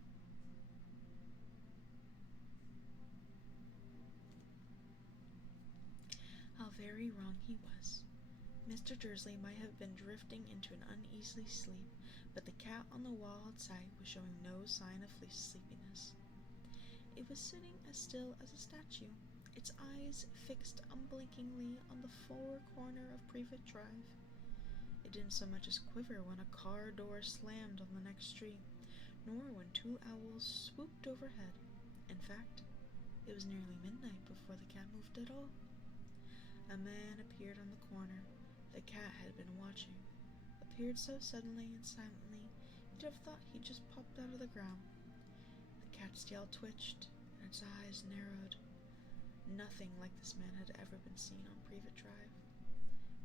How very wrong he was. Mr. Dursley might have been drifting into an uneasy sleep, but the cat on the wall outside was showing no sign of sleepiness. It was sitting as still as a statue, its eyes fixed unblinkingly on the far corner of Privet Drive. It didn't so much as quiver when a car door slammed on the next street, nor when two owls swooped overhead. In fact, it was nearly midnight before the cat moved at all. A man appeared on the corner. The cat had been watching. Appeared so suddenly and silently, you'd have thought he just popped out of the ground. The cat's tail twitched, and its eyes narrowed. Nothing like this man had ever been seen on Privet Drive.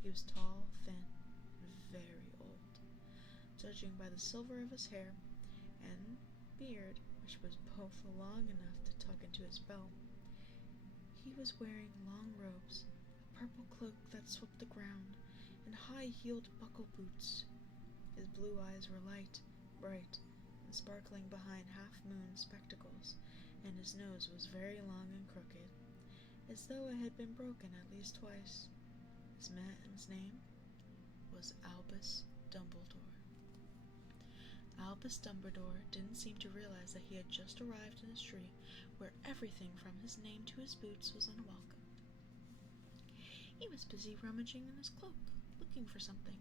He was tall, thin, and very old, judging by the silver of his hair and beard, which was both long enough to tuck into his belt. He was wearing long robes, a purple cloak that swept the ground, and high-heeled buckle boots. His blue eyes were light, bright, and sparkling behind half-moon spectacles, and his nose was very long and crooked, as though it had been broken at least twice. His man's name was Albus Dumbledore. Albus Dumbledore didn't seem to realize that he had just arrived in a street where everything from his name to his boots was unwelcome. He was busy rummaging in his cloak, looking for something,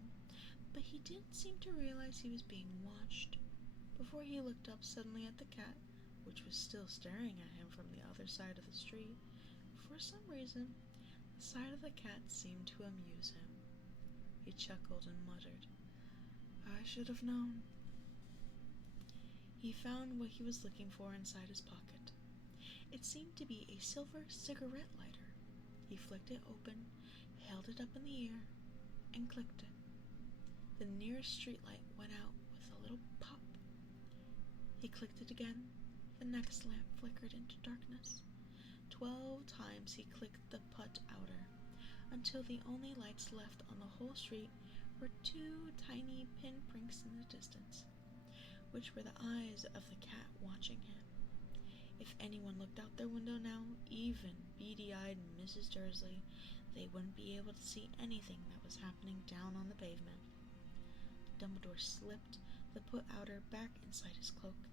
but he didn't seem to realize he was being watched. Before he looked up suddenly at the cat, which was still staring at him from the other side of the street, for some reason, the sight of the cat seemed to amuse him. He chuckled and muttered, "I should have known." He found what he was looking for inside his pocket. It seemed to be a silver cigarette lighter. He flicked it open, held it up in the air, and clicked it. The nearest streetlight went out with a little pop. He clicked it again. The next lamp flickered into darkness. 12 times he clicked the putt outer, until the only lights left on the whole street were 2 tiny pinpricks in the distance, which were the eyes of the cat watching him. If anyone looked out their window now, even beady-eyed Mrs. Dursley, they wouldn't be able to see anything that was happening down on the pavement. Dumbledore slipped the put-outer back inside his cloak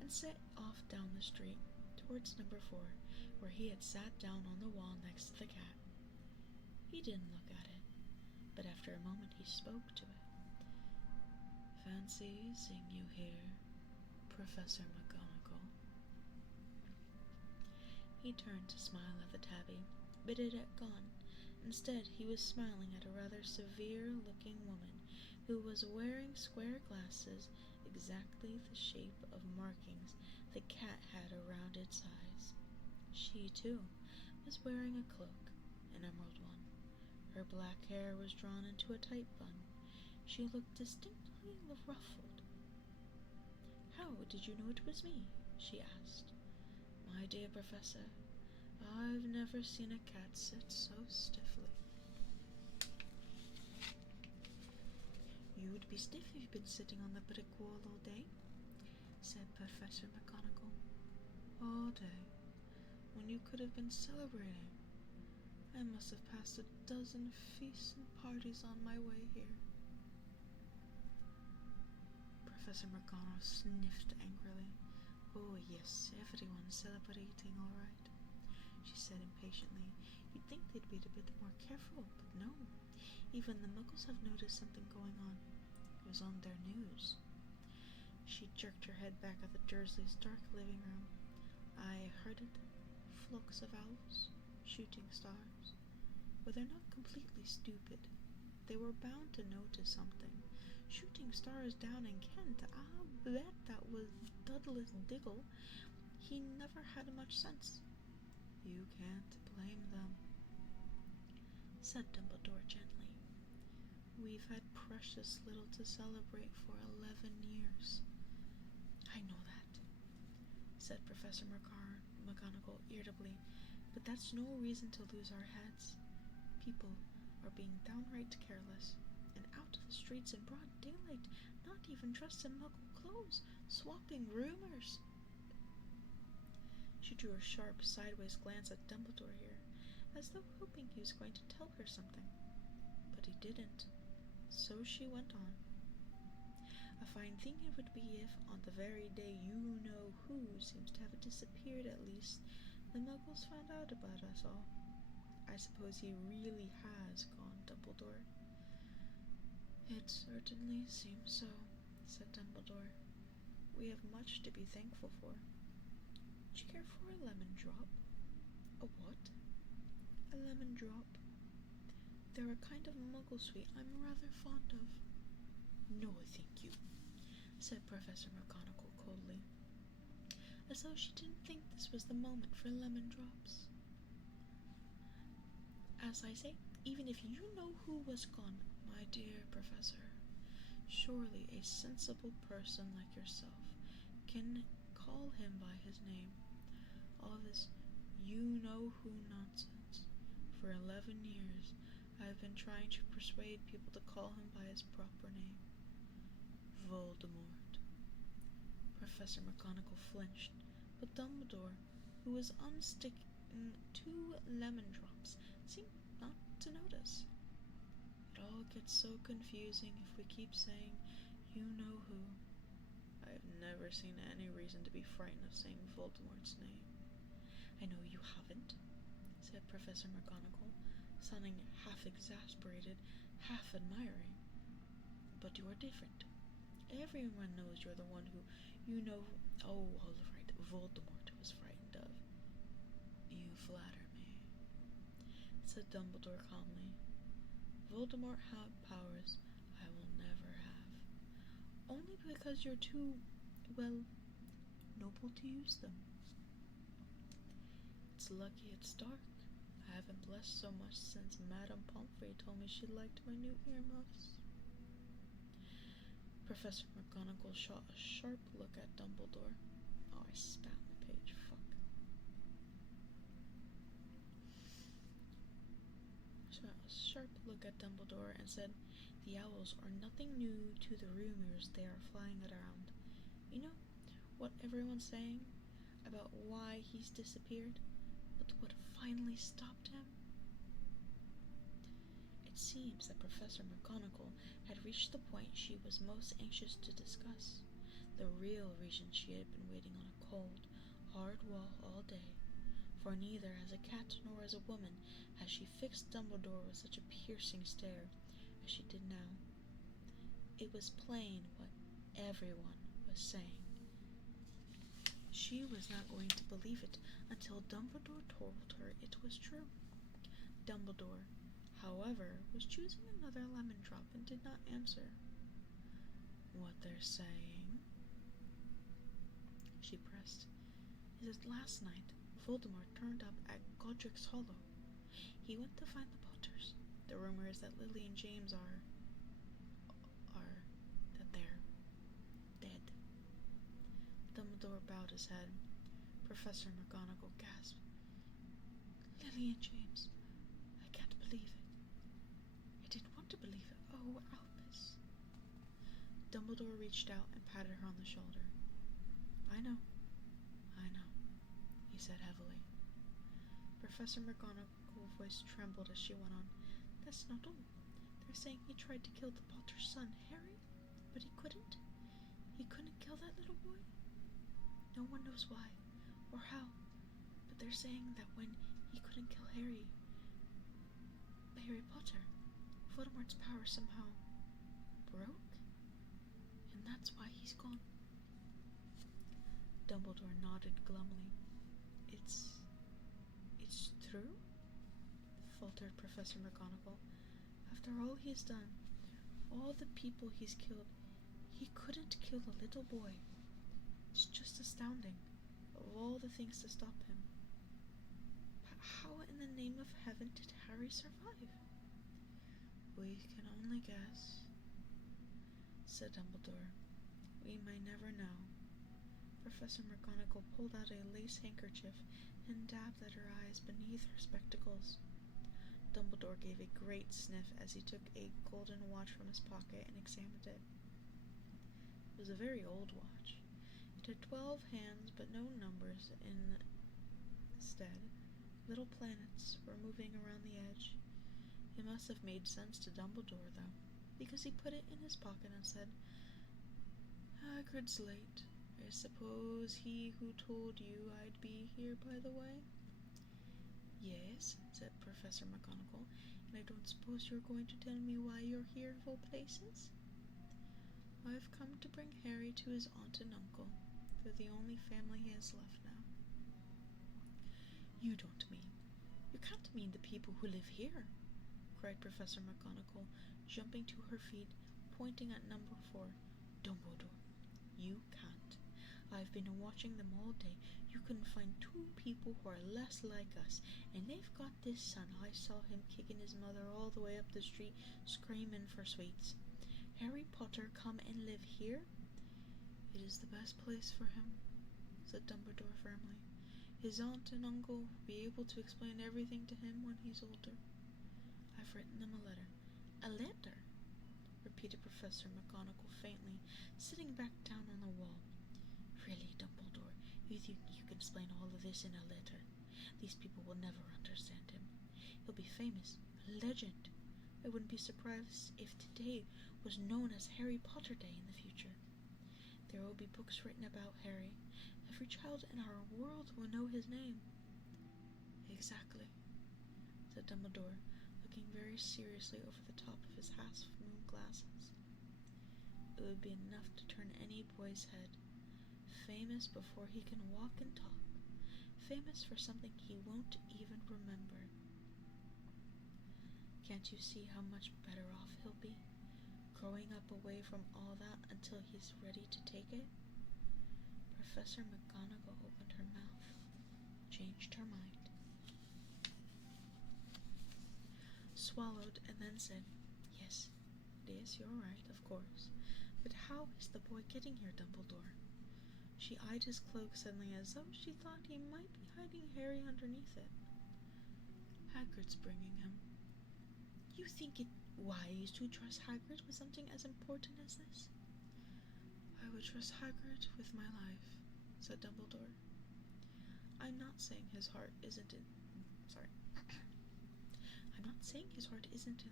and set off down the street towards number 4, where he had sat down on the wall next to the cat. He didn't look at it, but after a moment he spoke to it. "Fancy seeing you here, Professor McGonagall." He turned to smile at the tabby, but it had gone. Instead, he was smiling at a rather severe-looking woman who was wearing square glasses exactly the shape of markings the cat had around its eyes. She, too, was wearing a cloak, an emerald one. Her black hair was drawn into a tight bun. She looked distinctly ruffled. "How did you know it was me?" she asked. "My dear Professor, I've never seen a cat sit so stiffly." "You would be stiff if you'd been sitting on the brick wall all day," said Professor McGonagall. "All day, when you could have been celebrating. I must have passed a dozen feasts and parties on my way here." Professor McGonagall sniffed angrily. "Oh, yes, everyone's celebrating all right," she said impatiently. "You'd think they'd be a bit more careful, but no. Even the Muggles have noticed something going on. It was on their news." She jerked her head back at the Dursleys' dark living room. "I heard it flocks of owls, shooting stars. But they're not completely stupid. They were bound to notice something. Shooting stars down in Kent, I'll bet that was Douglas Diggle. He never had much sense. You can't blame them, said Dumbledore gently. We've had precious little to celebrate for 11 years. I know that, said Professor McGonagall irritably, but that's no reason to lose our heads. People are being downright careless, and out of the streets in broad daylight, not even dressed in Muggle clothes, swapping rumors. She drew a sharp, sideways glance at Dumbledore here, as though hoping he was going to tell her something. But he didn't, so she went on. A fine thing it would be if, on the very day you-know-who seems to have disappeared at least, the Muggles found out about us all. I suppose he really has gone, Dumbledore. It certainly seems so, said Dumbledore. We have much to be thankful for. Would you care for a lemon drop? A what? A lemon drop. They're a kind of Muggle sweet I'm rather fond of. No, thank you, said Professor McGonagall coldly, as though she didn't think this was the moment for lemon drops. As I say, even if you know who was gone, my dear Professor, surely a sensible person like yourself can call him by his name. All this you-know-who nonsense. For 11 years, I've been trying to persuade people to call him by his proper name. Voldemort. Professor McGonagall flinched, but Dumbledore, who was unsticking 2 lemon drops, seemed not to notice. It all gets so confusing if we keep saying you-know-who. I've never seen any reason to be frightened of saying Voldemort's name. I know you haven't, said Professor McGonagall, sounding half exasperated, half admiring. But you are different. Everyone knows you're the one who, oh, all right, Voldemort was frightened of. You flatter me, said Dumbledore calmly. Voldemort had powers I will never have. Only because you're too, well, noble to use them. It's lucky it's dark. I haven't blessed so much since Madame Pomfrey told me she liked my new earmuffs. Professor McGonagall shot a sharp look at Dumbledore. Oh, I spat on the page, fuck. Shot a sharp look at Dumbledore and said, the owls are nothing new to the rumors they are flying around. You know what everyone's saying about why he's disappeared? But what finally stopped him? It seems that Professor McGonagall had reached the point she was most anxious to discuss, the real reason she had been waiting on a cold, hard wall all day, for neither as a cat nor as a woman had she fixed Dumbledore with such a piercing stare as she did now. It was plain what everyone was saying. She was not going to believe it until Dumbledore told her it was true. Dumbledore, however, was choosing another lemon drop and did not answer. What they're saying, she pressed, is that last night Voldemort turned up at Godric's Hollow. He went to find the Potters. The rumor is that Lily and James that they're dead. Dumbledore bowed his head. Professor McGonagall gasped. Lily and James. I can't believe it. I didn't want to believe it. Oh, Albus. Dumbledore reached out and patted her on the shoulder. I know, he said heavily. Professor McGonagall's voice trembled as she went on. That's not all. They're saying he tried to kill the Potter's son, Harry, but he couldn't. He couldn't kill that little boy. No one knows why or how, but they're saying that when he couldn't kill Harry Potter, Voldemort's power somehow broke, and that's why he's gone. Dumbledore nodded glumly. It's through? Faltered Professor McGonagall. After all he's done, all the people he's killed, he couldn't kill a little boy. It's just astounding, of all the things to stop him. But how in the name of heaven did Harry survive? We can only guess, said Dumbledore. We may never know. Professor McGonagall pulled out a lace handkerchief and dabbed at her eyes beneath her spectacles. Dumbledore gave a great sniff as he took a golden watch from his pocket and examined it. It was a very old watch. It had 12 hands but no numbers. Instead, little planets were moving around the edge. It must have made sense to Dumbledore, though, because he put it in his pocket and said, Hagrid's late. I suppose he who told you I'd be here, by the way? Yes, said Professor McGonagall, and I don't suppose you're going to tell me why you're here of all places? I've come to bring Harry to his aunt and uncle. They're the only family he has left now. You can't mean the people who live here, cried Professor McGonagall, jumping to her feet, pointing at number 4. Dumbledore, you can't. I've been watching them all day. You couldn't find 2 people who are less like us, and they've got this son. I saw him kicking his mother all the way up the street, screaming for sweets. Harry Potter come and live here? It is the best place for him, said Dumbledore firmly. His aunt and uncle will be able to explain everything to him when he's older. I've written them a letter. A letter? Repeated Professor McGonagall faintly, sitting back down on the wall. Really, Dumbledore, you think you can explain all of this in a letter? These people will never understand him. He'll be famous, a legend. I wouldn't be surprised if today was known as Harry Potter Day in the future. There will be books written about Harry. Every child in our world will know his name. Exactly, said Dumbledore, looking very seriously over the top of his half-moon glasses. It would be enough to turn any boy's head. Famous before he can walk and talk. Famous for something he won't even remember. Can't you see how much better off he'll be, growing up away from all that until he's ready to take it? Professor McGonagall opened her mouth, changed her mind, swallowed, and then said, Yes, it is, you're right, of course. But how is the boy getting here, Dumbledore? She eyed his cloak suddenly as though she thought he might be hiding Harry underneath it. Hagrid's bringing him. You think it wise to trust Hagrid with something as important as this? I would trust Hagrid with my life, said Dumbledore. I'm not saying his heart isn't in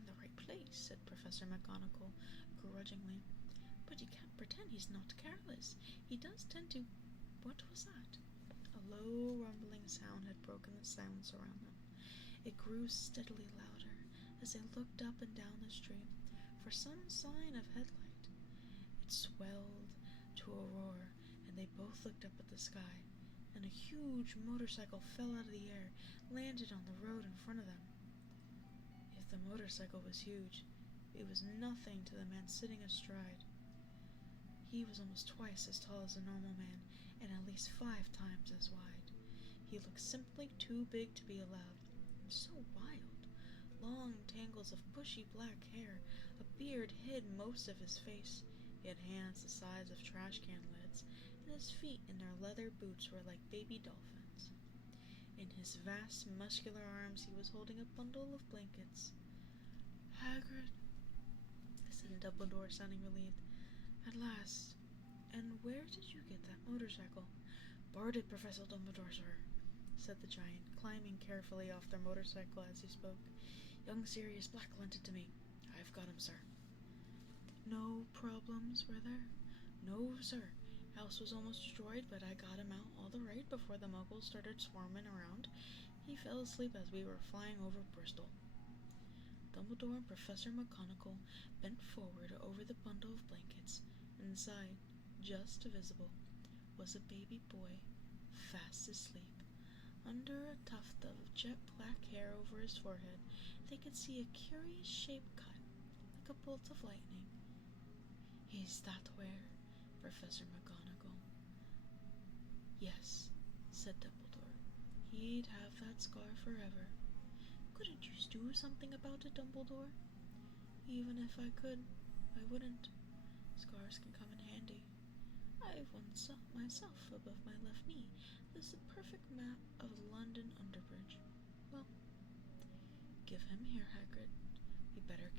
the right place, said Professor McGonagall grudgingly. But you can't pretend he's not careless. He does tend to... What was that? A low rumbling sound had broken the silence around them. It grew steadily louder as they looked up and down the street for some sign of headlight. It swelled to a roar, and they both looked up at the sky, and a huge motorcycle fell out of the air, landed on the road in front of them. If the motorcycle was huge, it was nothing to the man sitting astride. He was almost twice as tall as a normal man, and at least 5 times as wide. He looked simply too big to be allowed, and so wild. Long tangles of bushy black hair, a beard hid most of his face. He had hands the size of trash can lids, and his feet in their leather boots were like baby dolphins. In his vast, muscular arms he was holding a bundle of blankets. Hagrid, said Dumbledore, sounding relieved. At last. And where did you get that motorcycle? Borrowed it, Professor Dumbledore, sir, said the giant, climbing carefully off their motorcycle as he spoke. Young Sirius Black lent it to me. I've got him, sir. No problems, were there? No, sir. House was almost destroyed, but I got him out all right before the muggles started swarming around. He fell asleep as we were flying over Bristol. Dumbledore and Professor McGonagall bent forward over the bundle of blankets. Inside, just visible, was a baby boy, fast asleep, Under a tuft of jet black hair over his forehead, they could see a curious shape cut, like a bolt of lightning. "Is that where, Professor McGonagall?" "Yes," said Dumbledore. "He'd have that scar forever." "Couldn't you do something about it, Dumbledore?" "Even if I could, I wouldn't. Scars can come in handy. I've one myself above my left knee. This is a perfect map of London Underbridge. Well, give him here, Hagrid. We better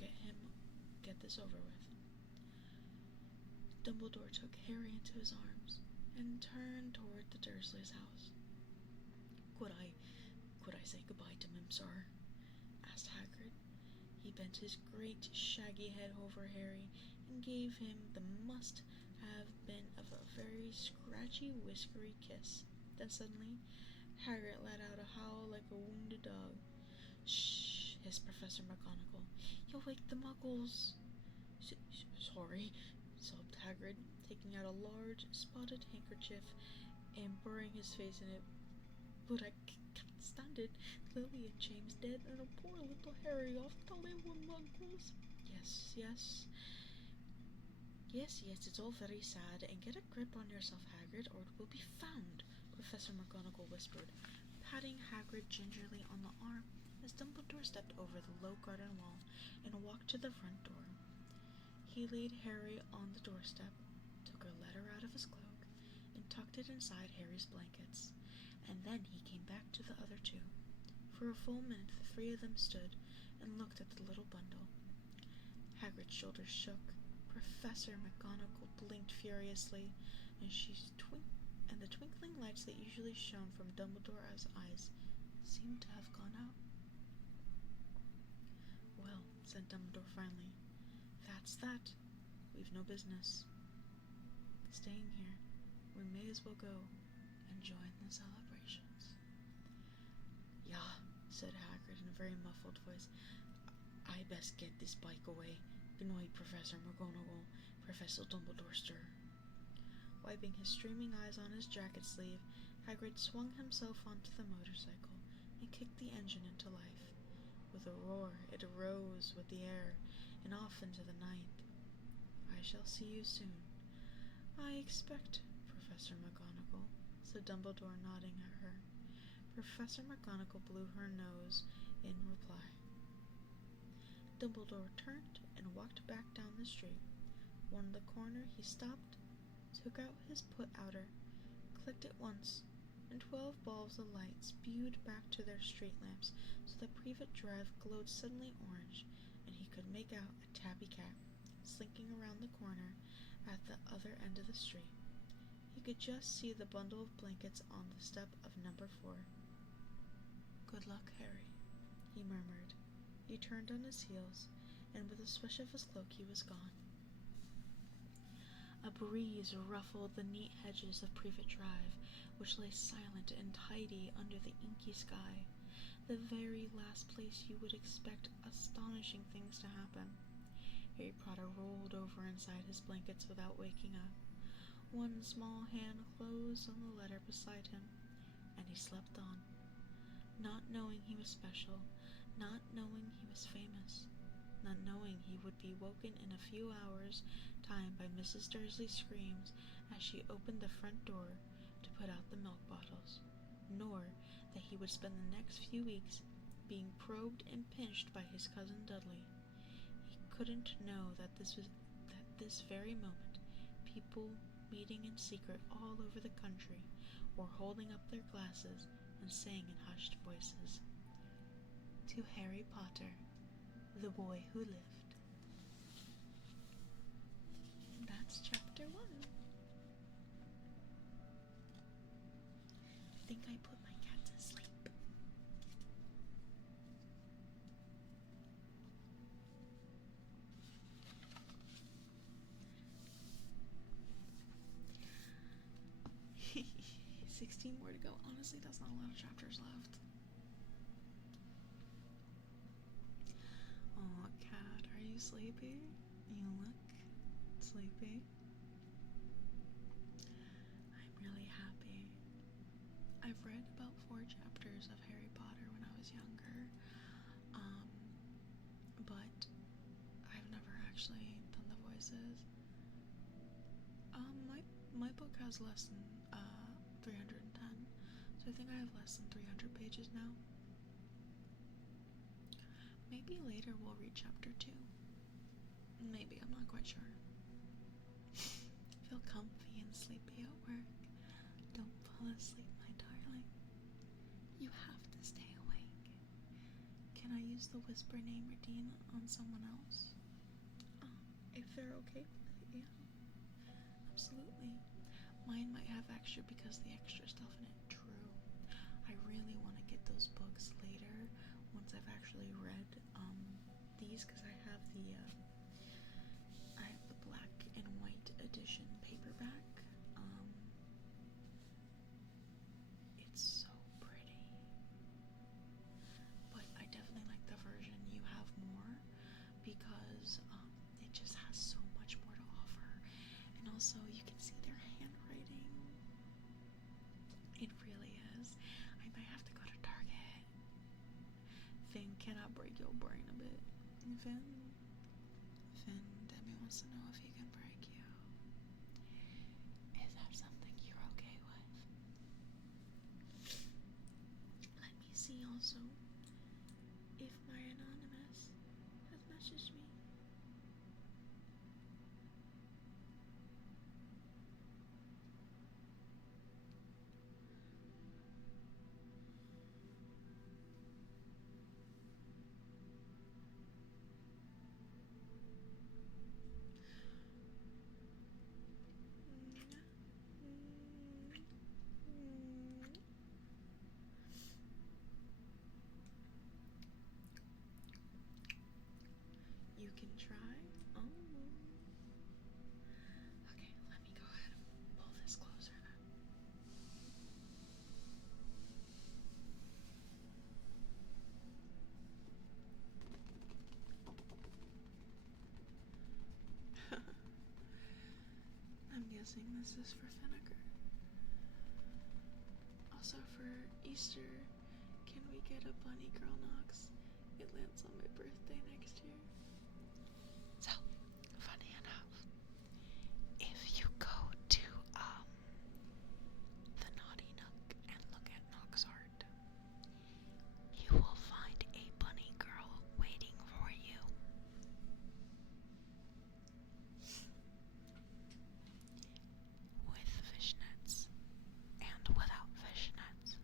get this over with." Dumbledore took Harry into his arms and turned toward the Dursleys' house. Could I say goodbye to him, sir?" asked Hagrid. He bent his great shaggy head over Harry and gave him the must-have-been of a very scratchy, whiskery kiss. Then suddenly, Hagrid let out a howl like a wounded dog. "Shh!" hissed Professor McGonagall. "You'll wake the Muggles." Sorry," sobbed Hagrid, taking out a large, spotted handkerchief and burying his face in it. "But I can't stand it. Lily and James dead, and a poor little Harry off till they were Muggles." Yes, it's all very sad, and get a grip on yourself, Hagrid, or it will be found," Professor McGonagall whispered, patting Hagrid gingerly on the arm as Dumbledore stepped over the low garden wall and walked to the front door. He laid Harry on the doorstep, took a letter out of his cloak, and tucked it inside Harry's blankets, and then he came back to the other two. For a full minute the three of them stood and looked at the little bundle. Hagrid's shoulders shook. Professor McGonagall blinked furiously, and the twinkling lights that usually shone from Dumbledore's eyes seemed to have gone out. "Well," said Dumbledore finally, "that's that. We've no business staying here. We may as well go and join the celebrations." "Yeah," said Hagrid in a very muffled voice. "I best get this bike away. Good night, Professor McGonagall. Professor Dumbledore, sir." Wiping his streaming eyes on his jacket sleeve, Hagrid swung himself onto the motorcycle and kicked the engine into life. With a roar, it arose with the air and off into the night. "I shall see you soon, I expect, Professor McGonagall," said Dumbledore, nodding at her. Professor McGonagall blew her nose in reply. Dumbledore turned and walked back down the street. One the corner he stopped, took out his put-outer, clicked it once, and 12 balls of light spewed back to their street lamps so that Privet Drive glowed suddenly orange, and he could make out a tabby cat slinking around the corner at the other end of the street. He could just see the bundle of blankets on the step of number 4. "Good luck, Harry," he murmured. He turned on his heels, and with a swish of his cloak he was gone. A breeze ruffled the neat hedges of Privet Drive, which lay silent and tidy under the inky sky, the very last place you would expect astonishing things to happen. Harry Potter rolled over inside his blankets without waking up. One small hand closed on the letter beside him, and he slept on, not knowing he was special, not knowing he was famous, not knowing he would be woken in a few hours' time by Mrs. Dursley's screams as she opened the front door to put out the milk bottles, nor that he would spend the next few weeks being probed and pinched by his cousin Dudley. He couldn't know that this very moment people meeting in secret all over the country were holding up their glasses and saying in hushed voices, "To Harry Potter, the boy who lived." And that's chapter 1. I think I put my cat to sleep. $16 more to go. Honestly, that's not a lot of chapters left. Aw, cat, are you sleepy? You look sleepy. I'm really happy. I've read about 4 chapters chapters of Harry Potter when I was younger, but I've never actually done the voices. My book has less than 310, so I think I have less than 300 pages now. Maybe later we'll read chapter 2. Maybe, I'm not quite sure. Feel comfy and sleepy at work. Don't fall asleep, my darling. You have to stay awake. Can I use the whisper name routine on someone else? If they're okay with it, yeah. Absolutely. Mine might have extra because the extra stuff in it. True. I really want to get those books later once I've actually read these, because I have the black and white edition paperback. It's so pretty, but I definitely like the version you have more, because it just has so much more to offer, and also you can see their handwriting. It really is. I might have to go to Target. Finn, can I break your brain a bit? Finn, Demi wants to know if he can break you. Is that something you're okay with? Let me see also if my anonymous has messaged me. You can try. Oh. Okay, let me go ahead and pull this closer then. I'm guessing this is for vinegar. Also for Easter, can we get a bunny girl Knox? It lands on my birthday next year. So, funny enough, if you go to the Naughty Nook and look at Knox art, you will find a bunny girl waiting for you. With fishnets and without fishnets.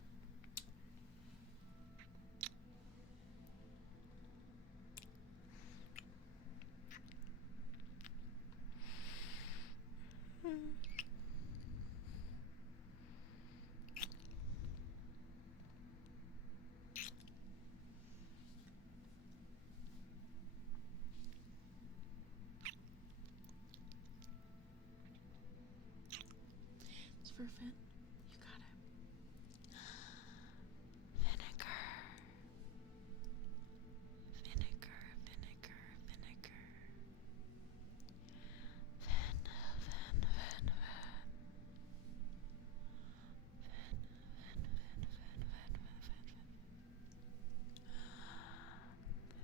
It's for Finn. You got it. Vinegar. Vinegar, vinegar, vinegar. Vin, vin, vin, vin.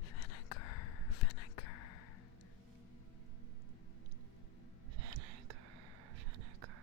Vinegar, vinegar. Vinegar, vinegar.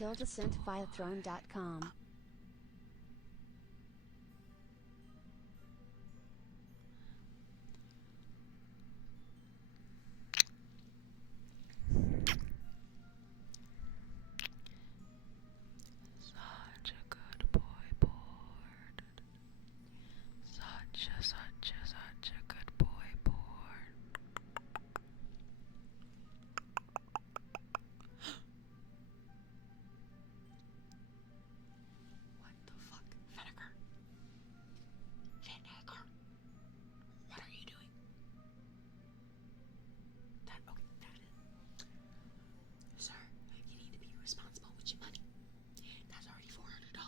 @tildescentviathrone.com. Such a good boy, board. Such a good boy, board. What the fuck? Vinegar. Vinegar. What are you doing? That is. Sir, you need to be responsible with your money. That's already $400.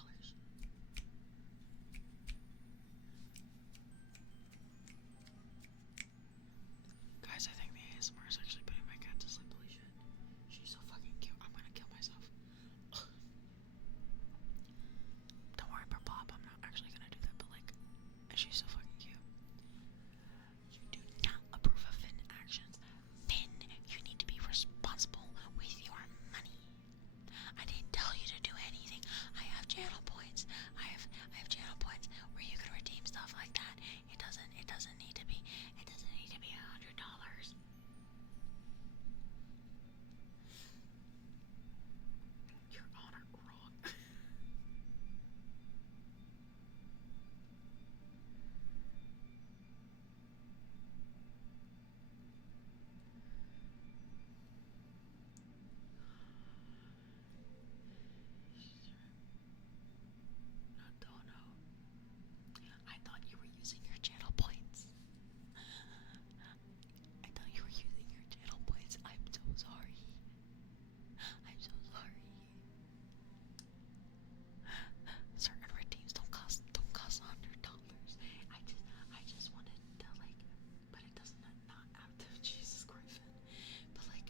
Guys, I think the ASMR is actually putting my cat to sleep. Holy shit. She's so fucking cute. I'm gonna kill myself. Don't worry about Bob. I'm not actually gonna do that, but like, she's so fucking cute. You do not approve of Finn actions. Finn, you need to be responsible with your money. I didn't tell you to do anything. I have channel points. I have channel points where you can redeem stuff like that. It doesn't need to be $100. Your Honor, wrong. No. I thought you were using your channel points. I thought you were using your channel points. I'm so sorry. Certain redeems don't cost $100. I just wanted to like, but it doesn't not have to. Jesus Christ. But like.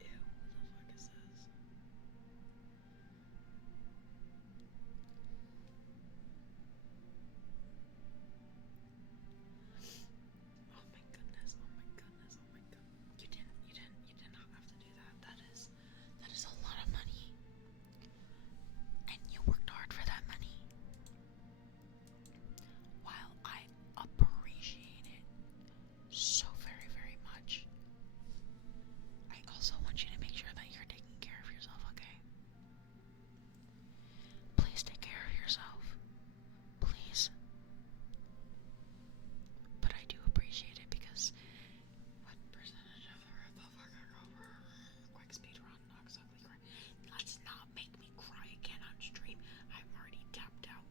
Ew, what the fuck is this? Oh my goodness. You did not have to do that. That is a lot of money. And you worked hard for that money. While I appreciate it so very, very much, I also want you to make sure that you're taking care of yourself, okay? Please take care of yourself. Please. But I do appreciate it because what percentage of the quick speed run knocks ugly cry? Let's not make me cry again on stream. I'm already tapped out.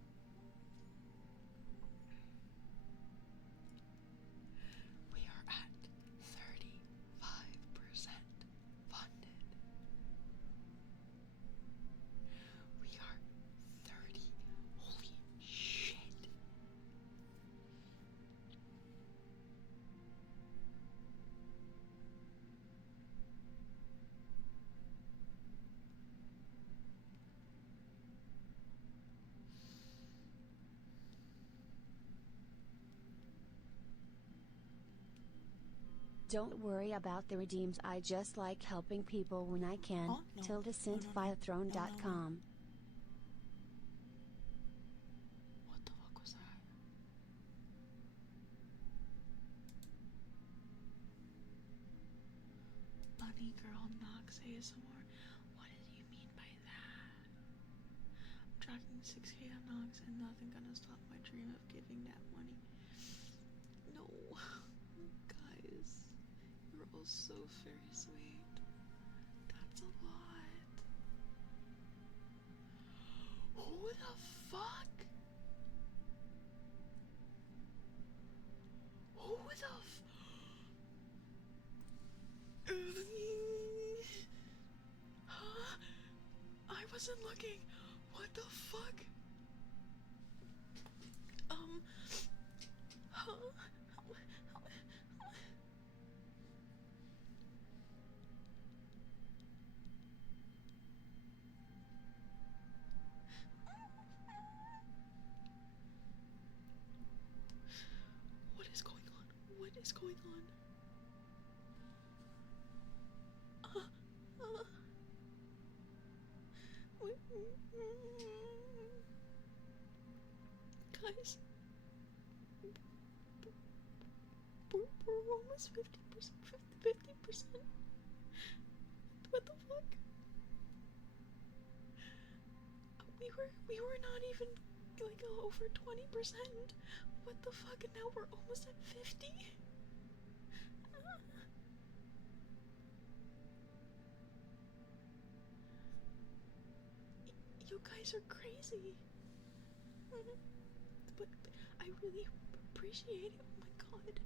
We are at 35% funded. We are 30. Holy shit. Don't worry about the redeems. I just like helping people when I can. Oh, no. @tildescentviathrone.com. What the fuck was that? Bunny Girl Knox ASMR. What did you mean by that? I'm tracking 6K on Knox and nothing gonna stop my dream of giving that money. No. Guys, you're all so very sweet. That's a lot. Who the fuck? Who the Huh? I wasn't looking. What the fuck? Huh? is going on? Guys, we're almost 50%. 50%. What the fuck? We were not even like over 20%. What the fuck? And now we're almost at 50. You guys are crazy. But I really appreciate it. Oh my god.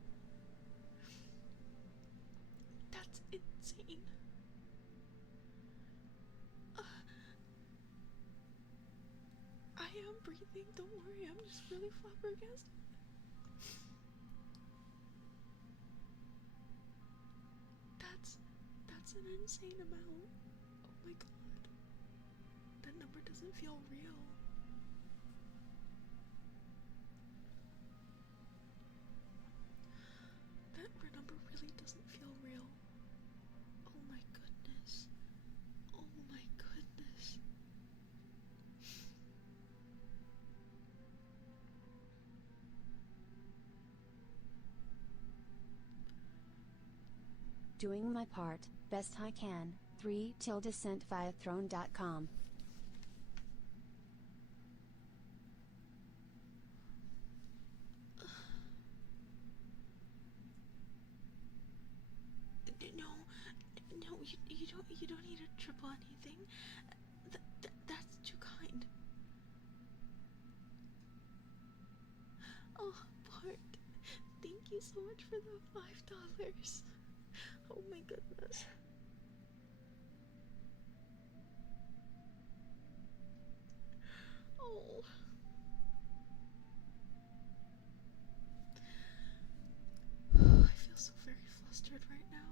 That's insane. I am breathing, don't worry, I'm just really flabbergasted. That's an insane amount. Oh my god. That number doesn't feel real. That number really doesn't feel real. Oh my goodness. Oh my goodness. Doing my part, best I can, 3-descent-via-throne.com. No, you don't need to triple anything. That's too kind. Oh, Bart, thank you so much for the $5. Oh my goodness. Oh. I feel so very flustered right now.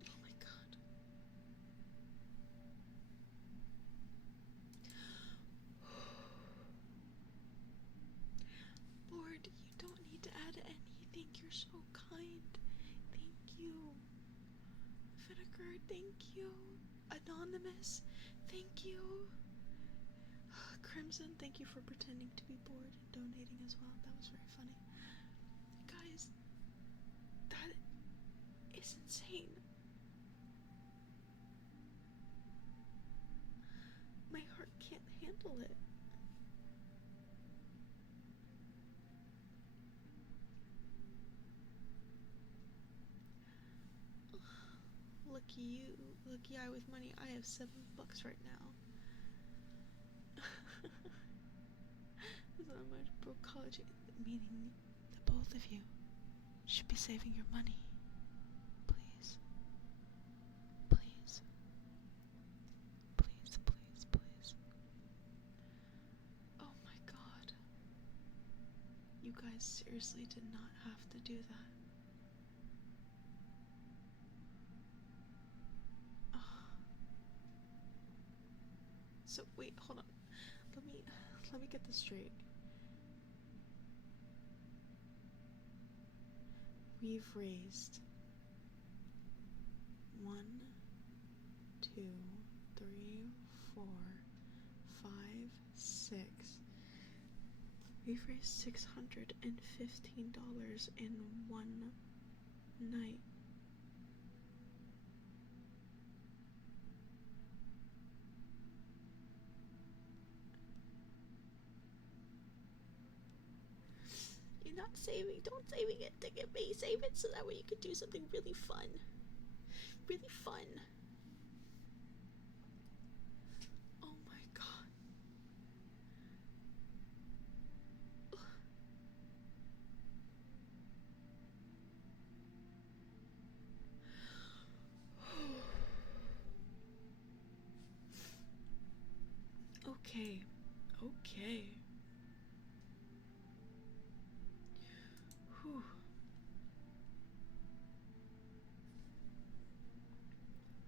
Oh my god. Lord, you don't need to add anything. You're so kind. Thank you. Vinegar, thank you. Anonymous, thank you. Crimson, thank you for pretending to be bored and donating as well. That was very funny. Guys, that is insane. My heart can't handle it. Lucky you, lucky I with money. I have $7 right now. So much broke college, meaning that both of you should be saving your money. Please. Please. Please, please, please. Oh my god. You guys seriously did not have to do that. So wait, hold on. Let me get this straight. We've raised 1, 2, 3, 4, 5, 6. We've raised $615 in one night. You're not saving, don't saving it to get me. Save it so that way you can do something really fun. Really fun. Oh my god. Okay. Okay. Whew.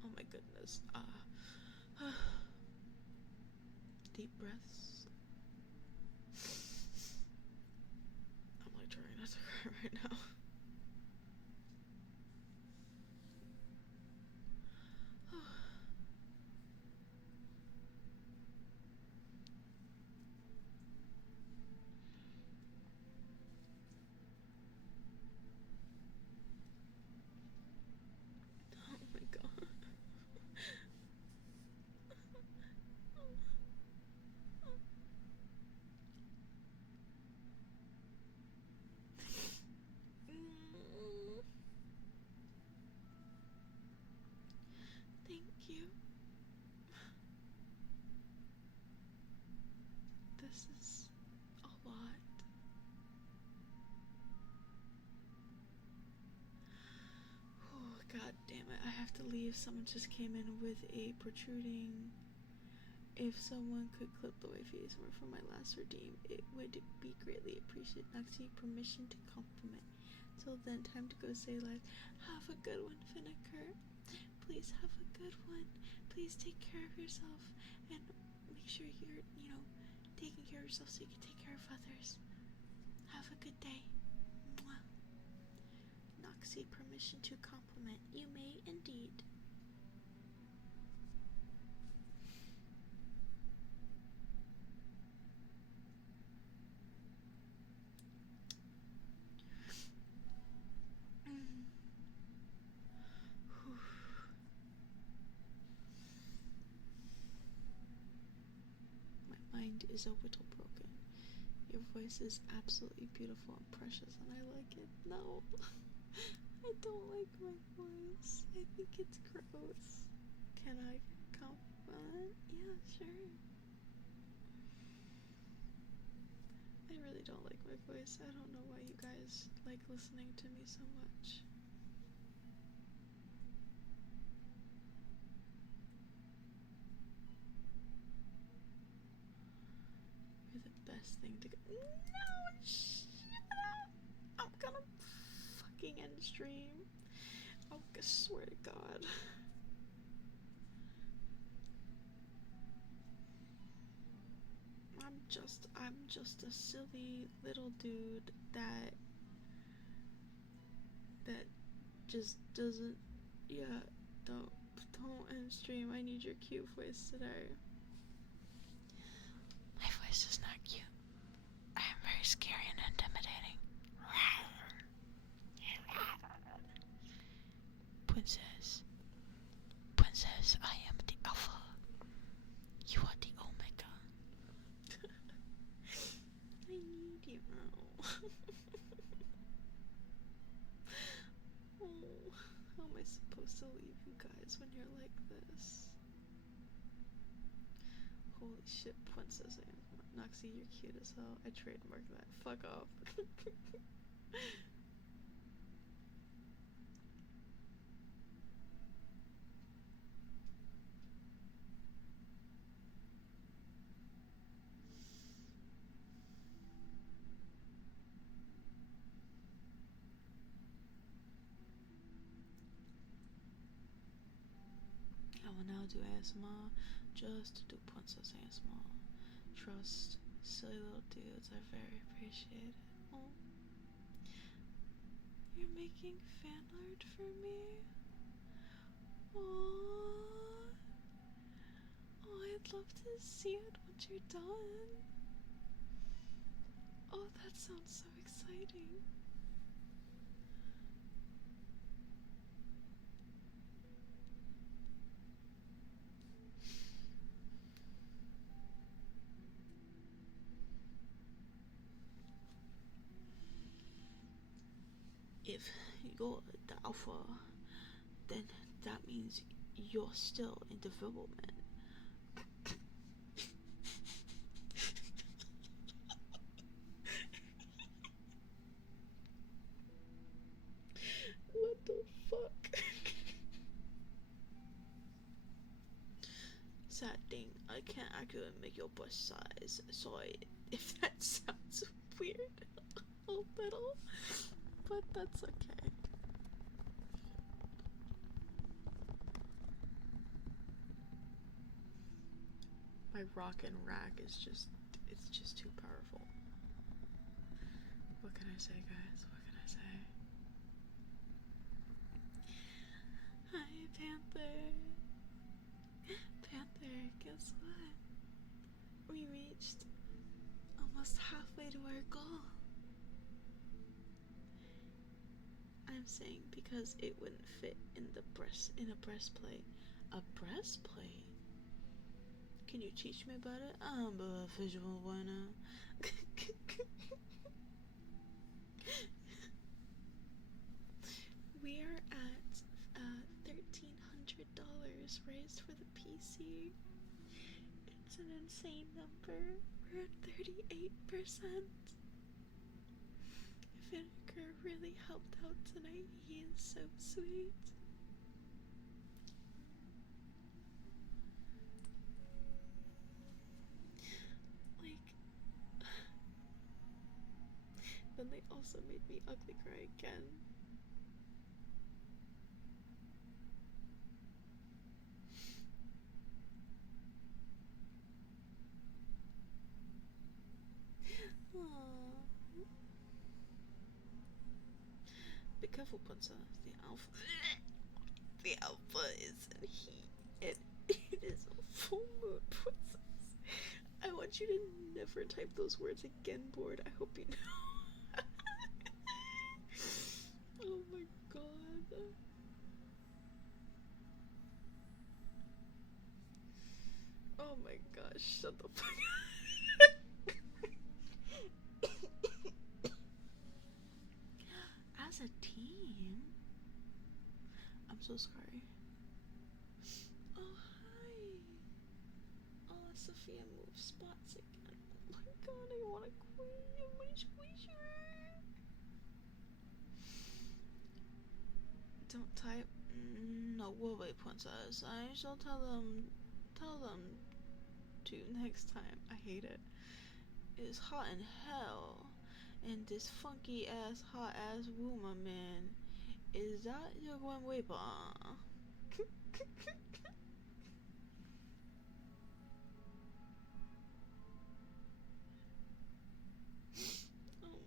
Oh my goodness. Deep breaths. to cry right now. Oh my god. Thank you. This is a lot. Oh, god damn it. I have to leave. Someone just came in with a protruding. If someone could clip the wifey somewhere from my last redeem, it would be greatly appreciated. Noxie, permission to compliment. Till then, time to go say live. Have a good one, Finneker. Please have a good one. Please take care of yourself and make sure you're, taking care of yourself so you can take care of others. Have a good day. Mwah. Noxie, permission to compliment. You may indeed. Mind is a whittle broken. Your voice is absolutely beautiful and precious, and I like it. No, I don't like my voice. I think it's gross. Can I compliment? Yeah, sure. I really don't like my voice. I don't know why you guys like listening to me so much. Best thing to go. No, shut up! I'm gonna fucking end stream. I swear to God. I'm just a silly little dude that just doesn't. Yeah, don't end stream. I need your cute voice today. My voice is not cute. I am very scary and intimidating. Princess, I am the alpha. You are the omega. I need you now. Oh, how am I supposed to leave you guys when you're like this? Holy shit, Princess Noxie, you're cute as hell. I trademarked that. Fuck off. I will now do ASMR just to do Princess ASMR. Trust, silly little dudes are very appreciated. Oh. You're making fan art for me? Aww. Oh, I'd love to see it once you're done. Oh, that sounds so exciting. If you're the alpha, then that means you're still in development. What the fuck? Sad thing, I can't actually make your bust size, so if that sounds weird a little, but that's okay. My rock and rack is just, it's just too powerful. But What can I say, guys? What can I say? Hi, Panther. Panther, guess what? We reached almost halfway to our goal. I'm saying because it wouldn't fit in a breastplate. A breastplate? Can you teach me about it? I'm a visual winner. We are at $1,300 raised for the PC. It's an insane number. We're at 38%. Vinegar really helped out tonight. He is so sweet. Like, then they also made me ugly cry again. Aww. Be careful, Punza. The alpha is in heat, and it is a full moon, Princess. I want you to never type those words again, board. I hope you know. Oh my god. Oh my gosh, shut the fuck up. As a team? I'm so sorry. Oh, hi. Oh, Sophia moves spots again. Oh my god, I wanna queen. My squeezer. Don't type. No, we'll wait, Princess. I shall tell them to next time. I hate it. It's hot in hell. And this funky ass, hot ass woman, man. Is that your one weapon? Oh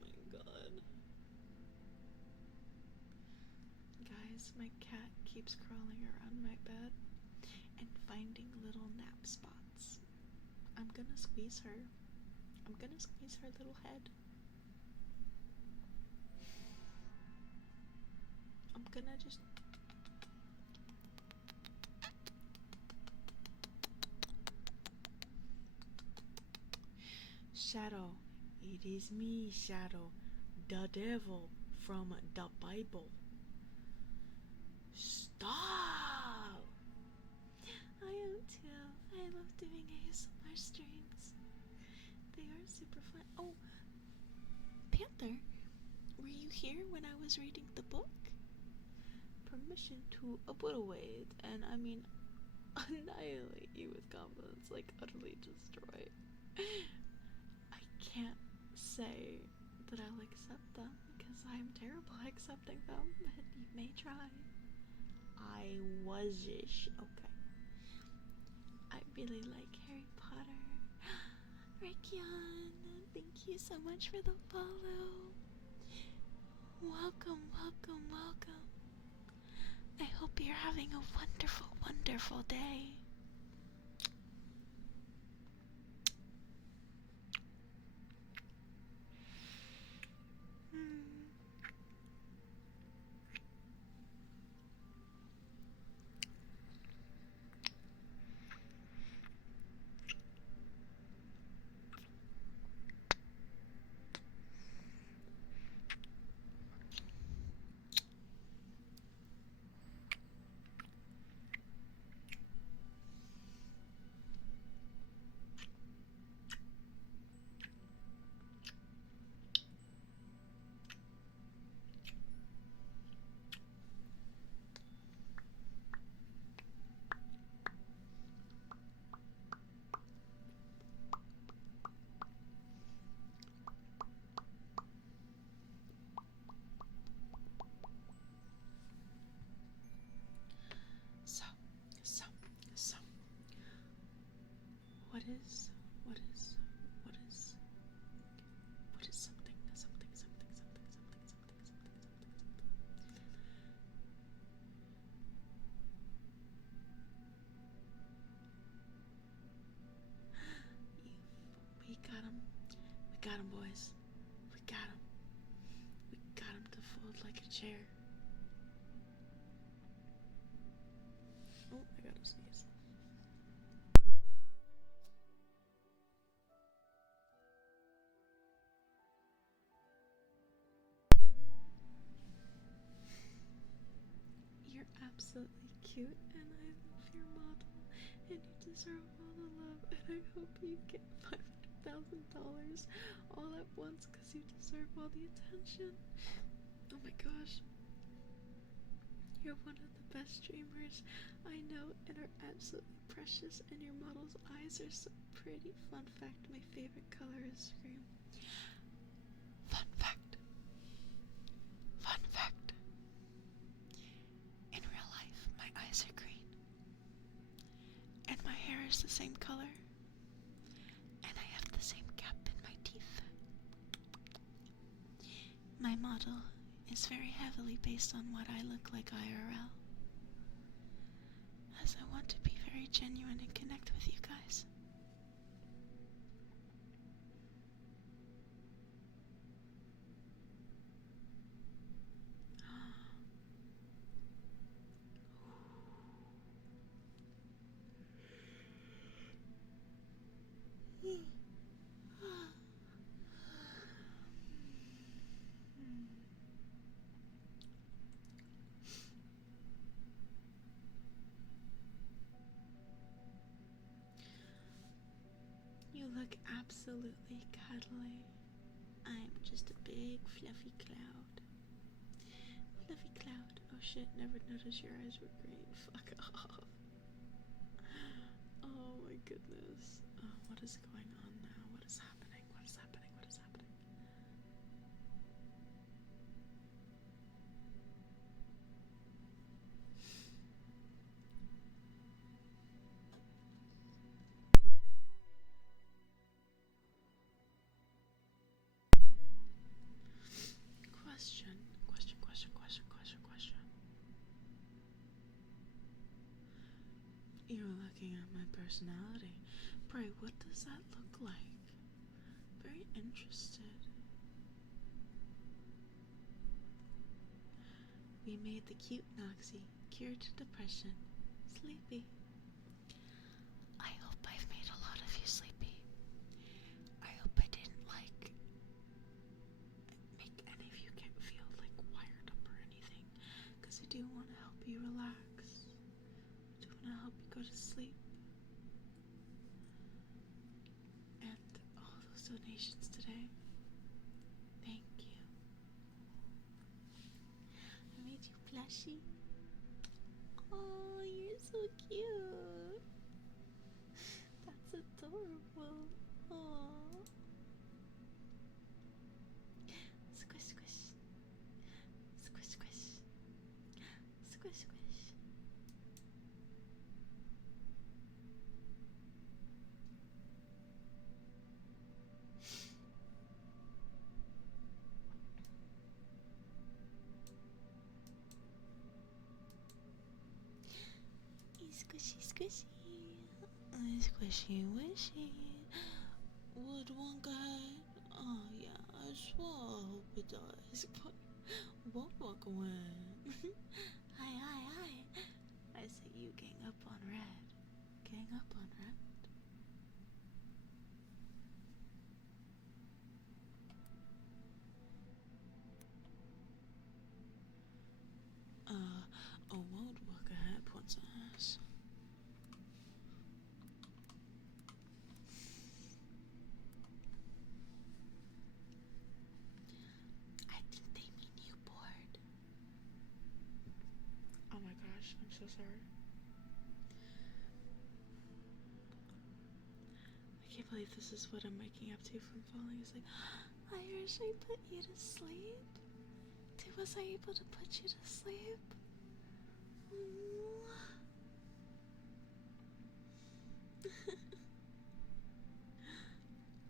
my god. Guys, my cat keeps crawling around my bed and finding little nap spots. I'm gonna squeeze her. I'm gonna squeeze her little head. I'm gonna just... Shadow. It is me, Shadow. The devil from the Bible. Stop! I am too. I love doing ASMR streams. They are super fun. Oh, Panther, were you here when I was reading the book? Permission to obliterate, and I mean annihilate you with confidence, like utterly destroy. I can't say that I'll accept them because I'm terrible at accepting them, but you may try. I was-ish. Okay. I really like Harry Potter. Rikyan, thank you so much for the follow. Welcome, welcome, welcome. I hope you're having a wonderful, wonderful day. modeled like a chair. Oh, I gotta sneeze. You're absolutely cute, and I love your model, and you deserve all the love, and I hope you get $500,000 all at once because you deserve all the attention. Oh my gosh. You're one of the best dreamers I know and are absolutely precious, and your model's eyes are so pretty. Fun fact, my favorite color is green. Fun fact. Fun fact. In real life, my eyes are green. And my hair is the same color. And I have the same gap in my teeth. My model is very heavily based on what I look like IRL, as I want to be very genuine and connect with you guys. You look absolutely cuddly. I'm just a big fluffy cloud. Fluffy cloud. Oh shit, never noticed your eyes were green. Fuck off. Oh my goodness. Oh, what is going on now? What is happening? What is happening? What is happening? Question. You're looking at my personality. Pray, what does that look like? Very interested. We made the cute Noxie, cured depression, sleepy. I hope I've made a lot of you sleepy. I hope I didn't, make any of you get feel wired up or anything, because I do want to help you relax. I do want to help you go to sleep. And all those donations today, thank you. I made you plushy. Oh, you're so cute. That's adorable. Aww. Squish, squish. Squish, squish. Squish, squish. Squishy, squishy. Squishy, wishy. Would one guy? Oh, yeah, I swear I hope it does. But won't walk away. Hi. I say you gang up on red. Gang up on red. A won't walk ahead, princess. I think they mean you bored. Oh my gosh, I'm so sorry. I can't believe this is what I'm waking up to from falling asleep. Irish, I put you to sleep? Was I able to put you to sleep?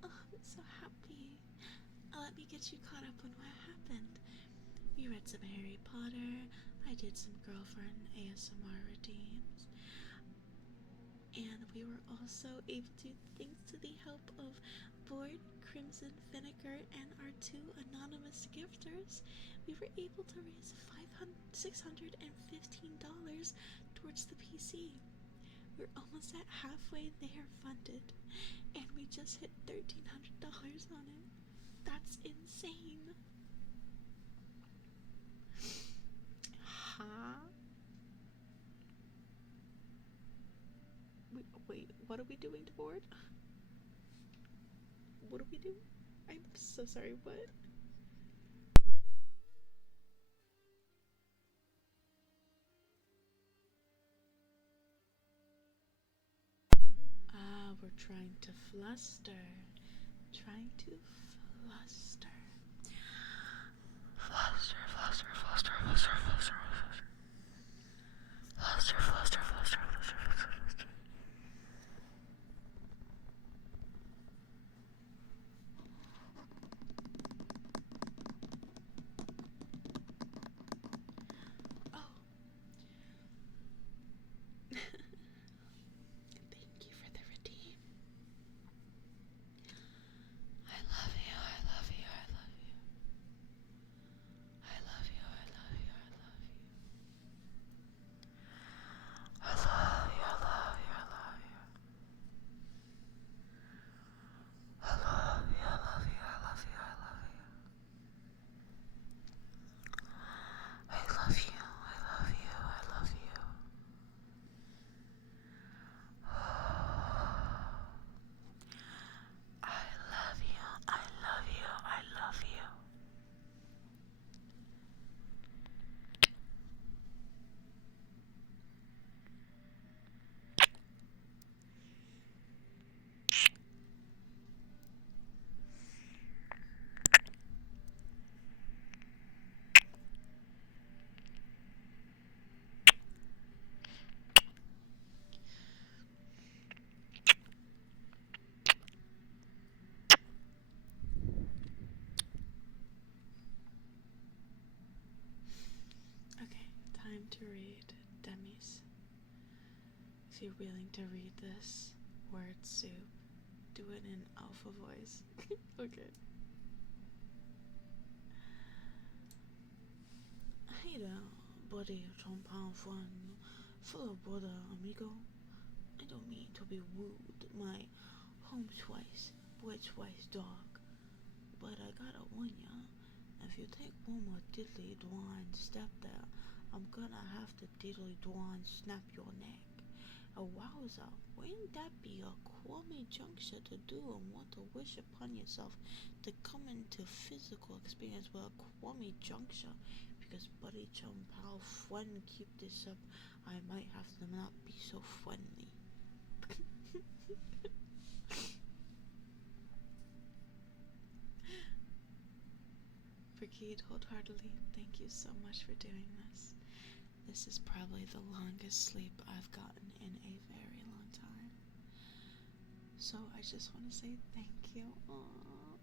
Oh, I'm so happy. Let me get you caught up on what happened. We read some Harry Potter. I did some girlfriend ASMR redeems. And we were also able to, thanks to the help of Board, Crimson Vinegar, and our 2 anonymous gifters, We were able to raise $615 towards the PC. We're almost at halfway there funded, and we just hit $1,300 on it. That's insane. Huh? Wait, what are we doing to board? What are we doing? I'm so sorry, what? We're trying to fluster. Trying to fluster. Fluster, fluster, fluster, fluster, fluster, fluster. Fluster, fluster, fluster, fluster, fluster, fluster. Oh. Thank you for the redeem. I love you, I love you, I love you. I love you, I love you, I love you. I love you, I love you, I love you. I love you, I love you, I love you, I love you. I love you, I love you, I love you. I love you, I love you, I love you. Okay, time to read Demi's. If you're willing to read this word soup, do it in alpha voice. Okay. Hey there, buddy, compound friend, fellow brother, amigo. I don't mean to be rude. My home twice, bred twice dog. But I gotta warn ya, if you take one more diddly dwan step there, I'm gonna have to diddly dwan snap your neck. A wowza, wouldn't that be a qualmy juncture to do and want to wish upon yourself to come into physical experience with a qualmy juncture? Because buddy chum pal friend keep this up, I might have to not be so friendly. Brigade, wholeheartedly, thank you so much for doing this. This is probably the longest sleep I've gotten in a very long time. So I just want to say thank you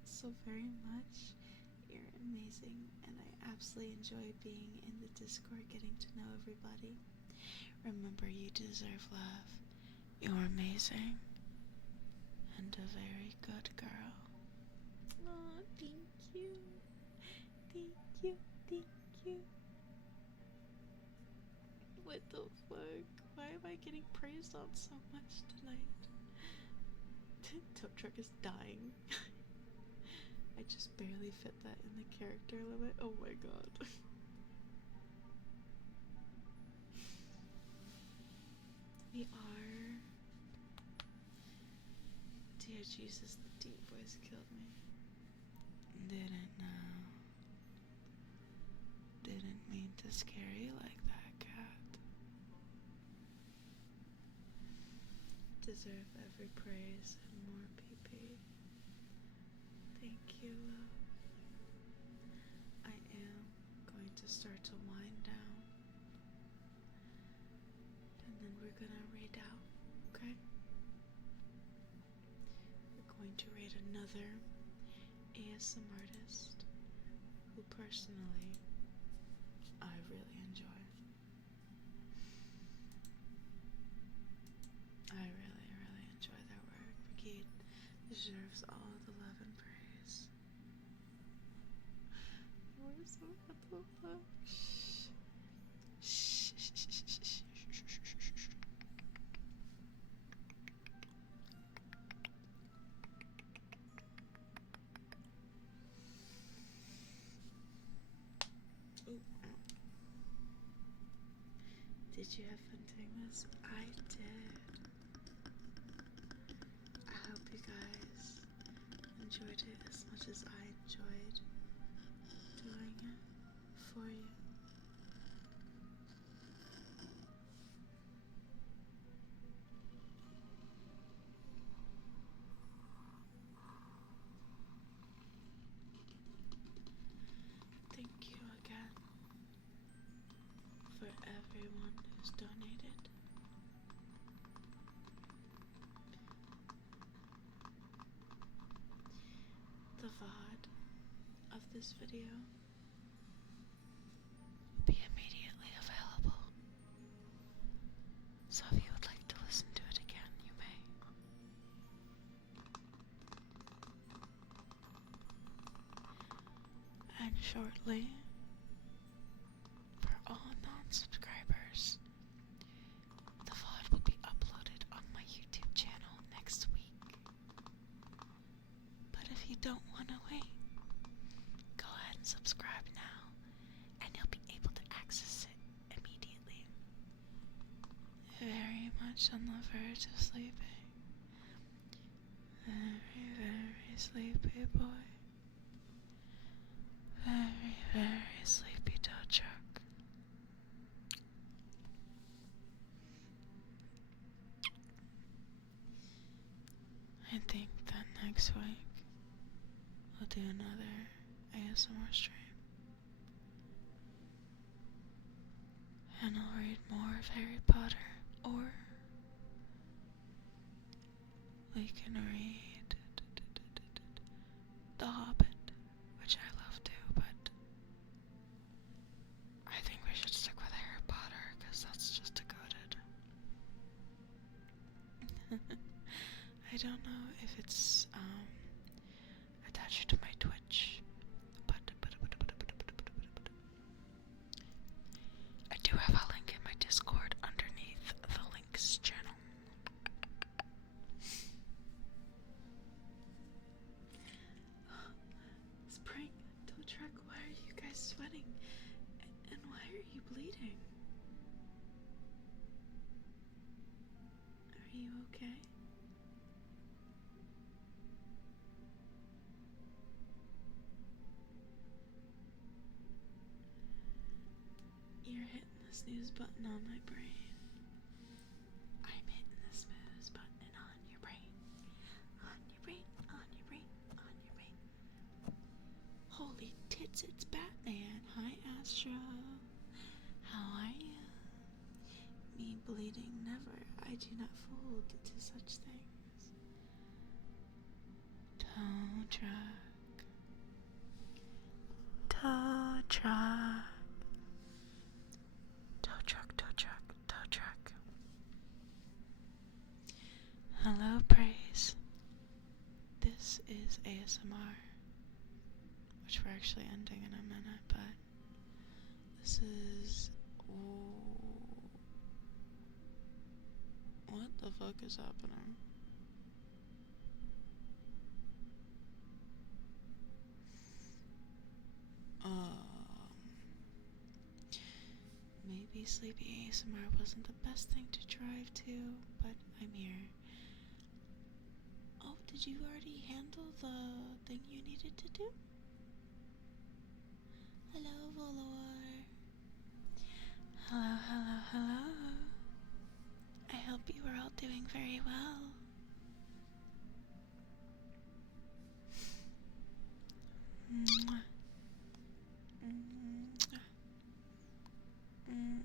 so very much. You're amazing, and I absolutely enjoy being in the Discord, getting to know everybody. Remember, you deserve love. You're amazing, and a very good girl. Oh, thank you. Thank you, thank you. What the fuck? Why am I getting praised on so much tonight? Tow truck is dying. I just barely fit that in the character limit. Oh my god. We are... Dear Jesus, the deep voice killed me. Didn't know. Didn't mean to scare you like that, cat. Deserve every praise and more PP. Thank you, love. I am going to start to wind down, and then we're gonna read out, okay? We're going to read another ASM artist who personally I really enjoy. I really, really enjoy their work. Brigade deserves all the love and praise. You're What the fuck? Shh. Did you have fun doing this? I did. I hope you guys enjoyed it as much as I enjoyed doing it for you. Thank you again for everyone who's donated. The VOD of this video will be immediately available, so if you would like to listen to it again, you may. And shortly, for all non-subscribers, the VOD will be uploaded on my YouTube channel next week. But if you don't want to wait, go ahead and subscribe now, and you'll be able to access it immediately. Very much on the verge of sleeping. Very, very sleepy boy. Very, very sleepy tow truck. I think that next week we'll do another ASMR stream. And I'll read more of Harry Potter, or we can read The Hobbit, which I love too, but I think we should stick with Harry Potter, because that's just decoded. I don't know if it's attached to my Twitch, but I do have a link in my Discord underneath the links channel. Spring, tow truck, why are you guys sweating? And why are you bleeding? Are you okay? You're hitting the snooze button on my brain. I'm hitting the snooze button on your brain. On your brain, on your brain, on your brain. Holy tits, it's Batman. Hi, Astro. How are you? Me bleeding never. I do not fold to such things. Tow truck. Tow truck. Tow truck, tow truck, tow truck. Hello, praise. This is ASMR, which we're actually ending in a minute, but this is... what the fuck is happening? Maybe sleepy ASMR wasn't the best thing to drive to, but I'm here. Oh, did you already handle the thing you needed to do? Hello, Volor. Hello, hello, hello. I hope you are all doing very well. Mwah. Mwah. Mwah.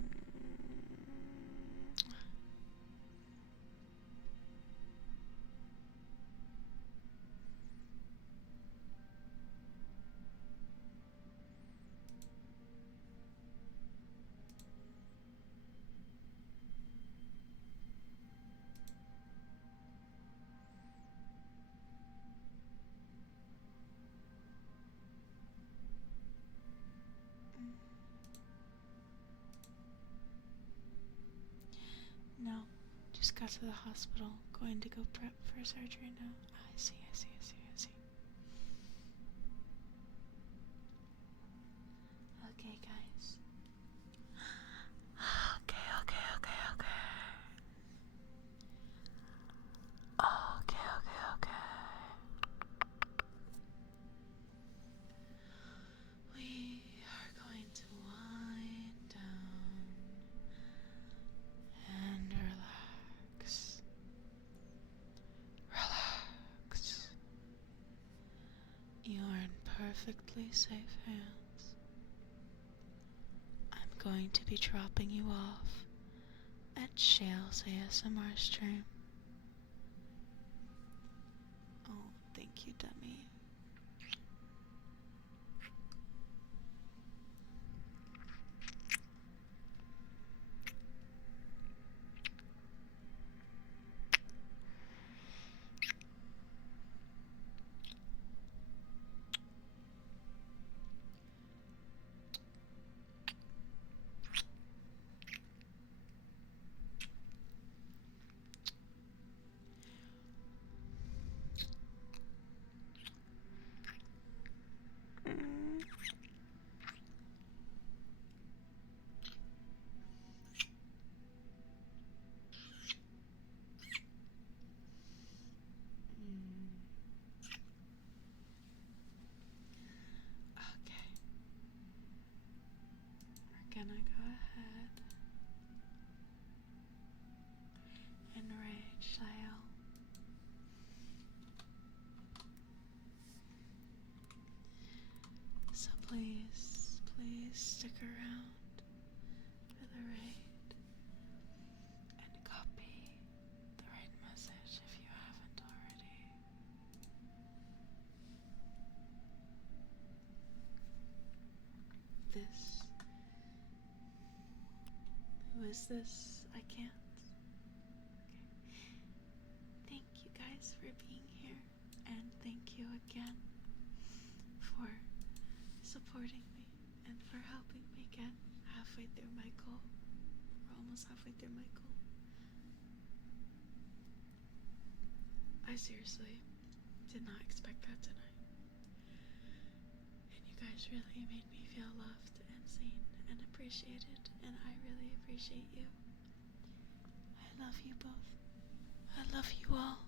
just got to the hospital. Going to go prep for surgery now. I see. Okay, guys. Okay. We are going to wind down and relax. You are in perfectly safe hands. I'm going to be dropping you off at Shale's ASMR stream. Oh, thank you, dummy. Okay. We're gonna go ahead and rage Lyle. So please stick around for the raid and copy the raid message if you haven't already. Who is this? I can't. Okay. Thank you guys for being here, and thank you again for supporting me and for helping me get halfway through my goal. We're almost halfway through my goal. I seriously did not expect that tonight. And you guys really made me feel loved and seen and appreciated, and I really appreciate you. I love you both. I love you all.